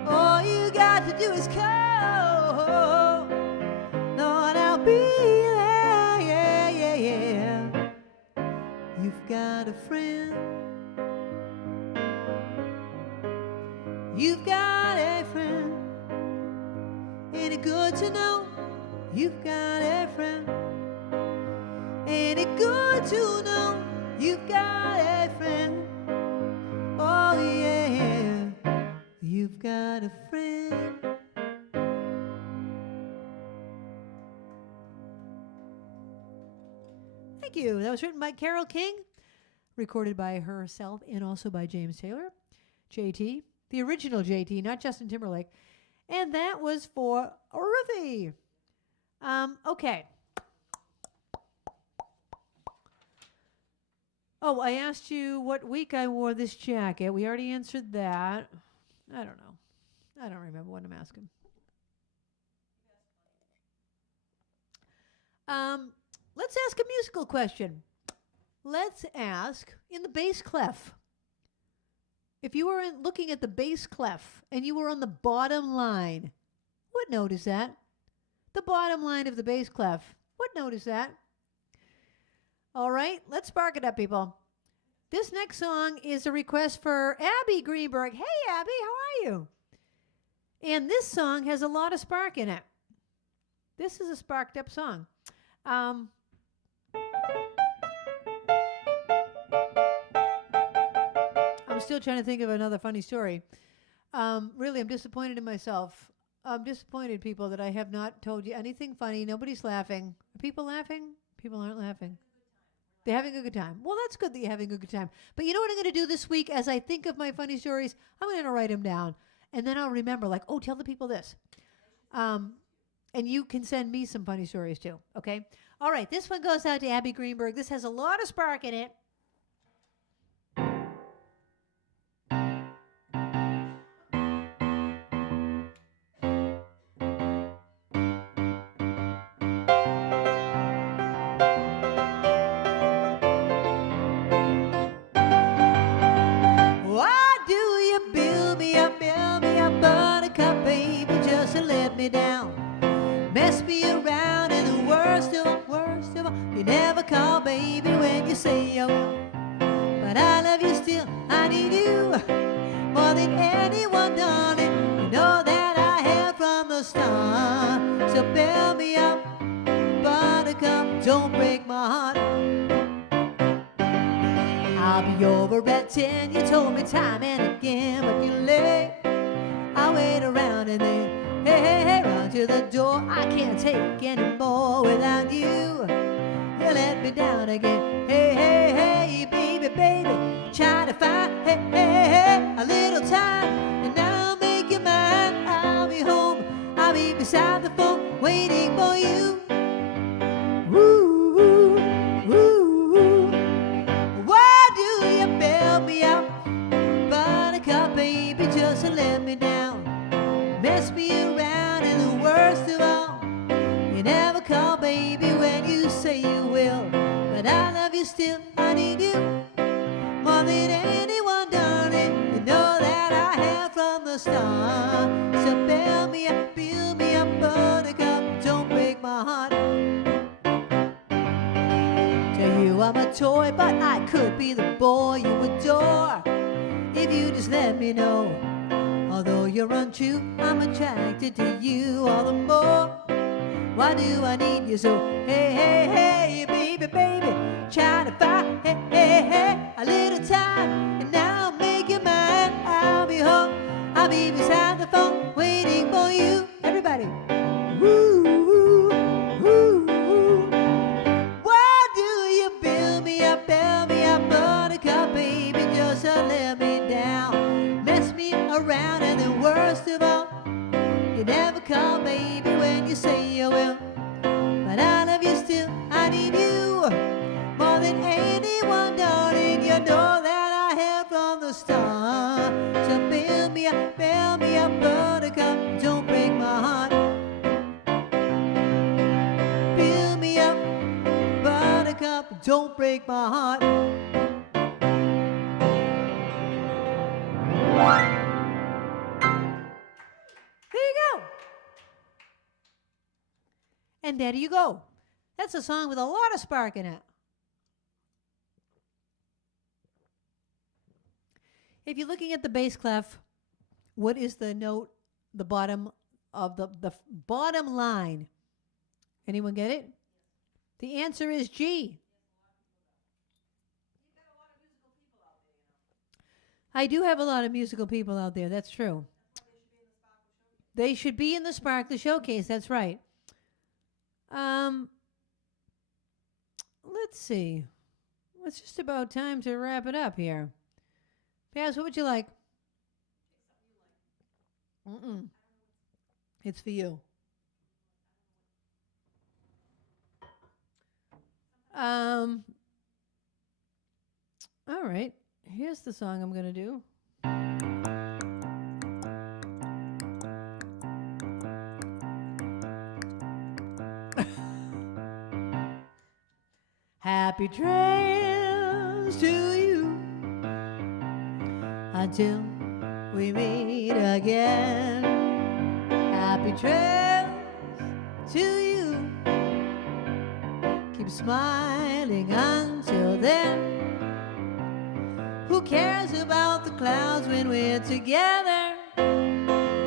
all you got to do is call, Lord, I'll be there, yeah, yeah, yeah. You've got a friend. You've got a friend. Ain't it good to know you've got a friend? Ain't it good to know you've got a friend? Oh yeah, you've got a friend. Thank you. That was written by Carole King, recorded by herself and also by James Taylor, JT, the original JT, not Justin Timberlake. And that was for Ruthie. Okay. Oh, I asked you what week I wore this jacket. We already answered that. I don't know. I don't remember what I'm asking. Let's ask a musical question. Let's ask in the bass clef. If you were looking at the bass clef and you were on the bottom line, what note is that? The bottom line of the bass clef. What note is that? All right, let's spark it up, people. This next song is a request for Abby Greenberg. Hey, Abby, how are you? And this song has a lot of spark in it. This is a sparked up song. I'm still trying to think of another funny story. Really, I'm disappointed in myself. I'm disappointed, people, that I have not told you anything funny. Nobody's laughing. Are people laughing? People aren't laughing. They're having a good time. Well, that's good that you're having a good time. But you know what I'm going to do this week as I think of my funny stories? I'm going to write them down. And then I'll remember, like, oh, tell the people this. And you can send me some funny stories, too. Okay? All right. This one goes out to Abby Greenberg. This has a lot of spark in it. Down, mess me around, and the worst of all, you never call, baby, when you say you will. But I love you still, I need you more than anyone, darling. You know that I have from the start. So bail me up, buttercup, don't break my heart. I'll be over at 10, you told me time and again, but you're late. I'll wait around and then hey, hey, hey, run to the door. I can't take any more without you. You let me down again. Hey, hey, hey, baby, baby, try to find, hey, hey, hey, a little time, and I'll make you mine. I'll be home, I'll be beside the phone, waiting for you. Woo, woo, woo, woo. Why do you bail me up, buttercup, baby, just to let me down? Mess me around, and the worst of all, you never call, baby, when you say you will. But I love you still, I need you more than anyone, darling. You know that I have from the start. So bail me up, buttercup, don't break my heart. Tell you I'm a toy, but I could be the boy you adore if you just let me know. Although you're untrue, I'm attracted to you all the more. Why do I need you so? Hey, hey, hey, baby, baby, try to find, hey, hey, hey, a little time, and now I'll make you mine. I'll be home, I'll be beside the phone, waiting for you. Everybody. Woo, woo, woo, woo. Why do you build me up, buttercup, baby, just to let me down? Mess me around, and the worst of all, you never call, baby, when you say you will. But I love you still, I need you more than anyone, darling. You know that I have from the start. So build me up, buttercup, don't break my heart. Build me up, buttercup, don't break my heart. And there you go. That's a song with a lot of spark in it. If you're looking at the bass clef, what is the note, the bottom of the bottom line? Anyone get it? The answer is G. I do have a lot of musical people out there. That's true. They should be in the Spark the Showcase. That's right. let's see. It's just about time to wrap it up here. Paz, what would you like? It's for you. All right. Here's the song I'm going to do. Happy trails to you until we meet again. Happy trails to you. Keep smiling until then. Who cares about the clouds when we're together?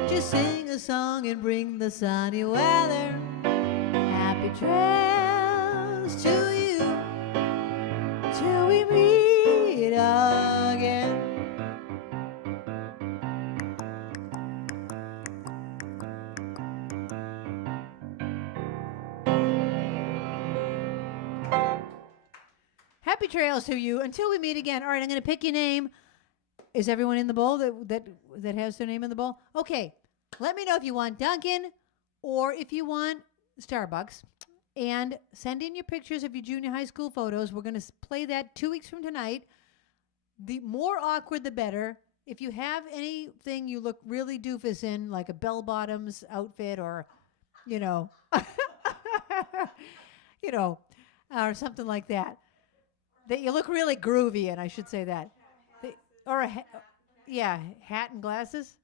Just sing a song and bring the sunny weather. Happy trails to you till we meet again. Happy trails to you until we meet again. All right, I'm going to pick your name. Is everyone in the bowl that has their name in the bowl? Okay, let me know if you want Dunkin' or if you want Starbucks. And send in your pictures of your junior high school photos. We're going to play that 2 weeks from tonight. The more awkward, the better. If you have anything you look really doofus in, like a bell-bottoms outfit or, or something like that, that you look really groovy in, I should say that. Or hat and glasses.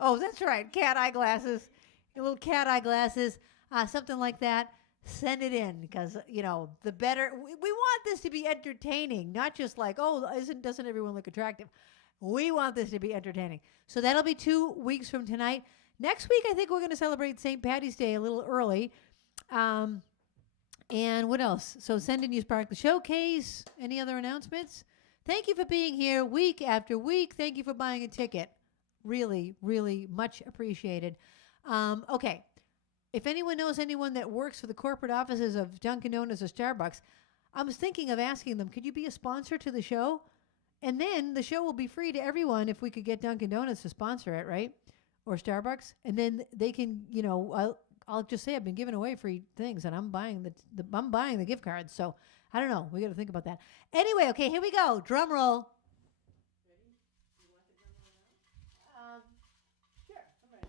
Oh, that's right, cat eye glasses. Your little cat eye glasses, something like that. Send it in because, the better. We want this to be entertaining, not just like, doesn't everyone look attractive? We want this to be entertaining. So that'll be 2 weeks from tonight. Next week, I think we're going to celebrate St. Patty's Day a little early. And what else? So send in your Sparkle Showcase. Any other announcements? Thank you for being here week after week. Thank you for buying a ticket. Really, really much appreciated. Okay. If anyone knows anyone that works for the corporate offices of Dunkin' Donuts or Starbucks, I was thinking of asking them, could you be a sponsor to the show? And then the show will be free to everyone if we could get Dunkin' Donuts to sponsor it, right? Or Starbucks. And then they can, I'll just say I've been giving away free things and I'm buying the gift cards. So I don't know. We got to think about that. Anyway, okay, here we go. Drum roll. Ready? You want the drum roll now? Sure. I'm ready.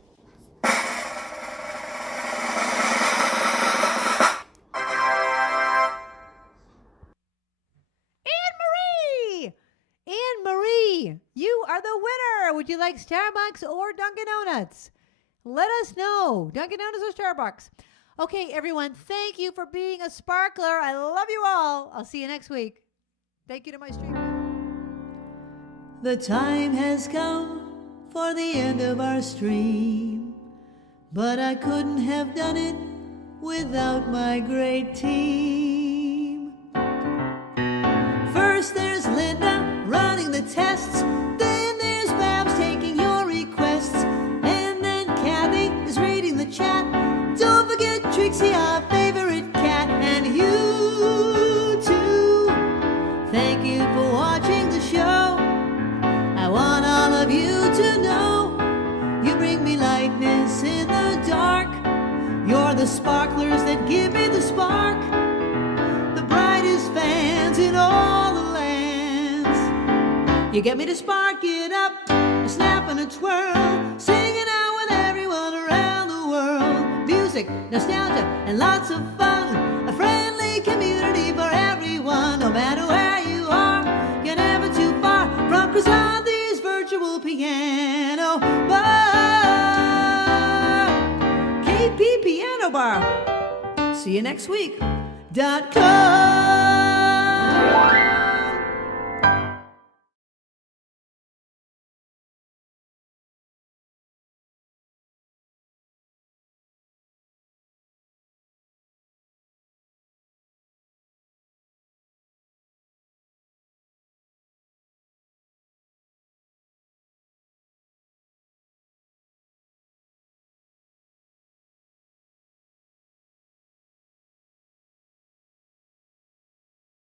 Anne-Marie, you are the winner. Would you like Starbucks or Dunkin' Donuts? Let us know. Dunkin' Donuts or Starbucks. Okay, everyone, thank you for being a sparkler. I love you all. I'll see you next week. Thank you to my stream. The time has come for the end of our stream, but I couldn't have done it without my great team. First there's Linda running the tests, then there's Babs taking your requests, and then Kathy is reading the chat. Don't forget Trixie, our favorite cat, and you too. Thank you for watching the show. I want all of you to know you bring me lightness in the dark. You're the sparklers that give me the spark, the brightest fans in all the lands. You get me to spark it up, a snap and a twirl, singing out with everyone around the world. Music, nostalgia, and lots of fun, a friendly community for everyone. No matter where you are, you're never too far from Krisanthi's virtual piano bar. KP Piano Bar. See you next week. .com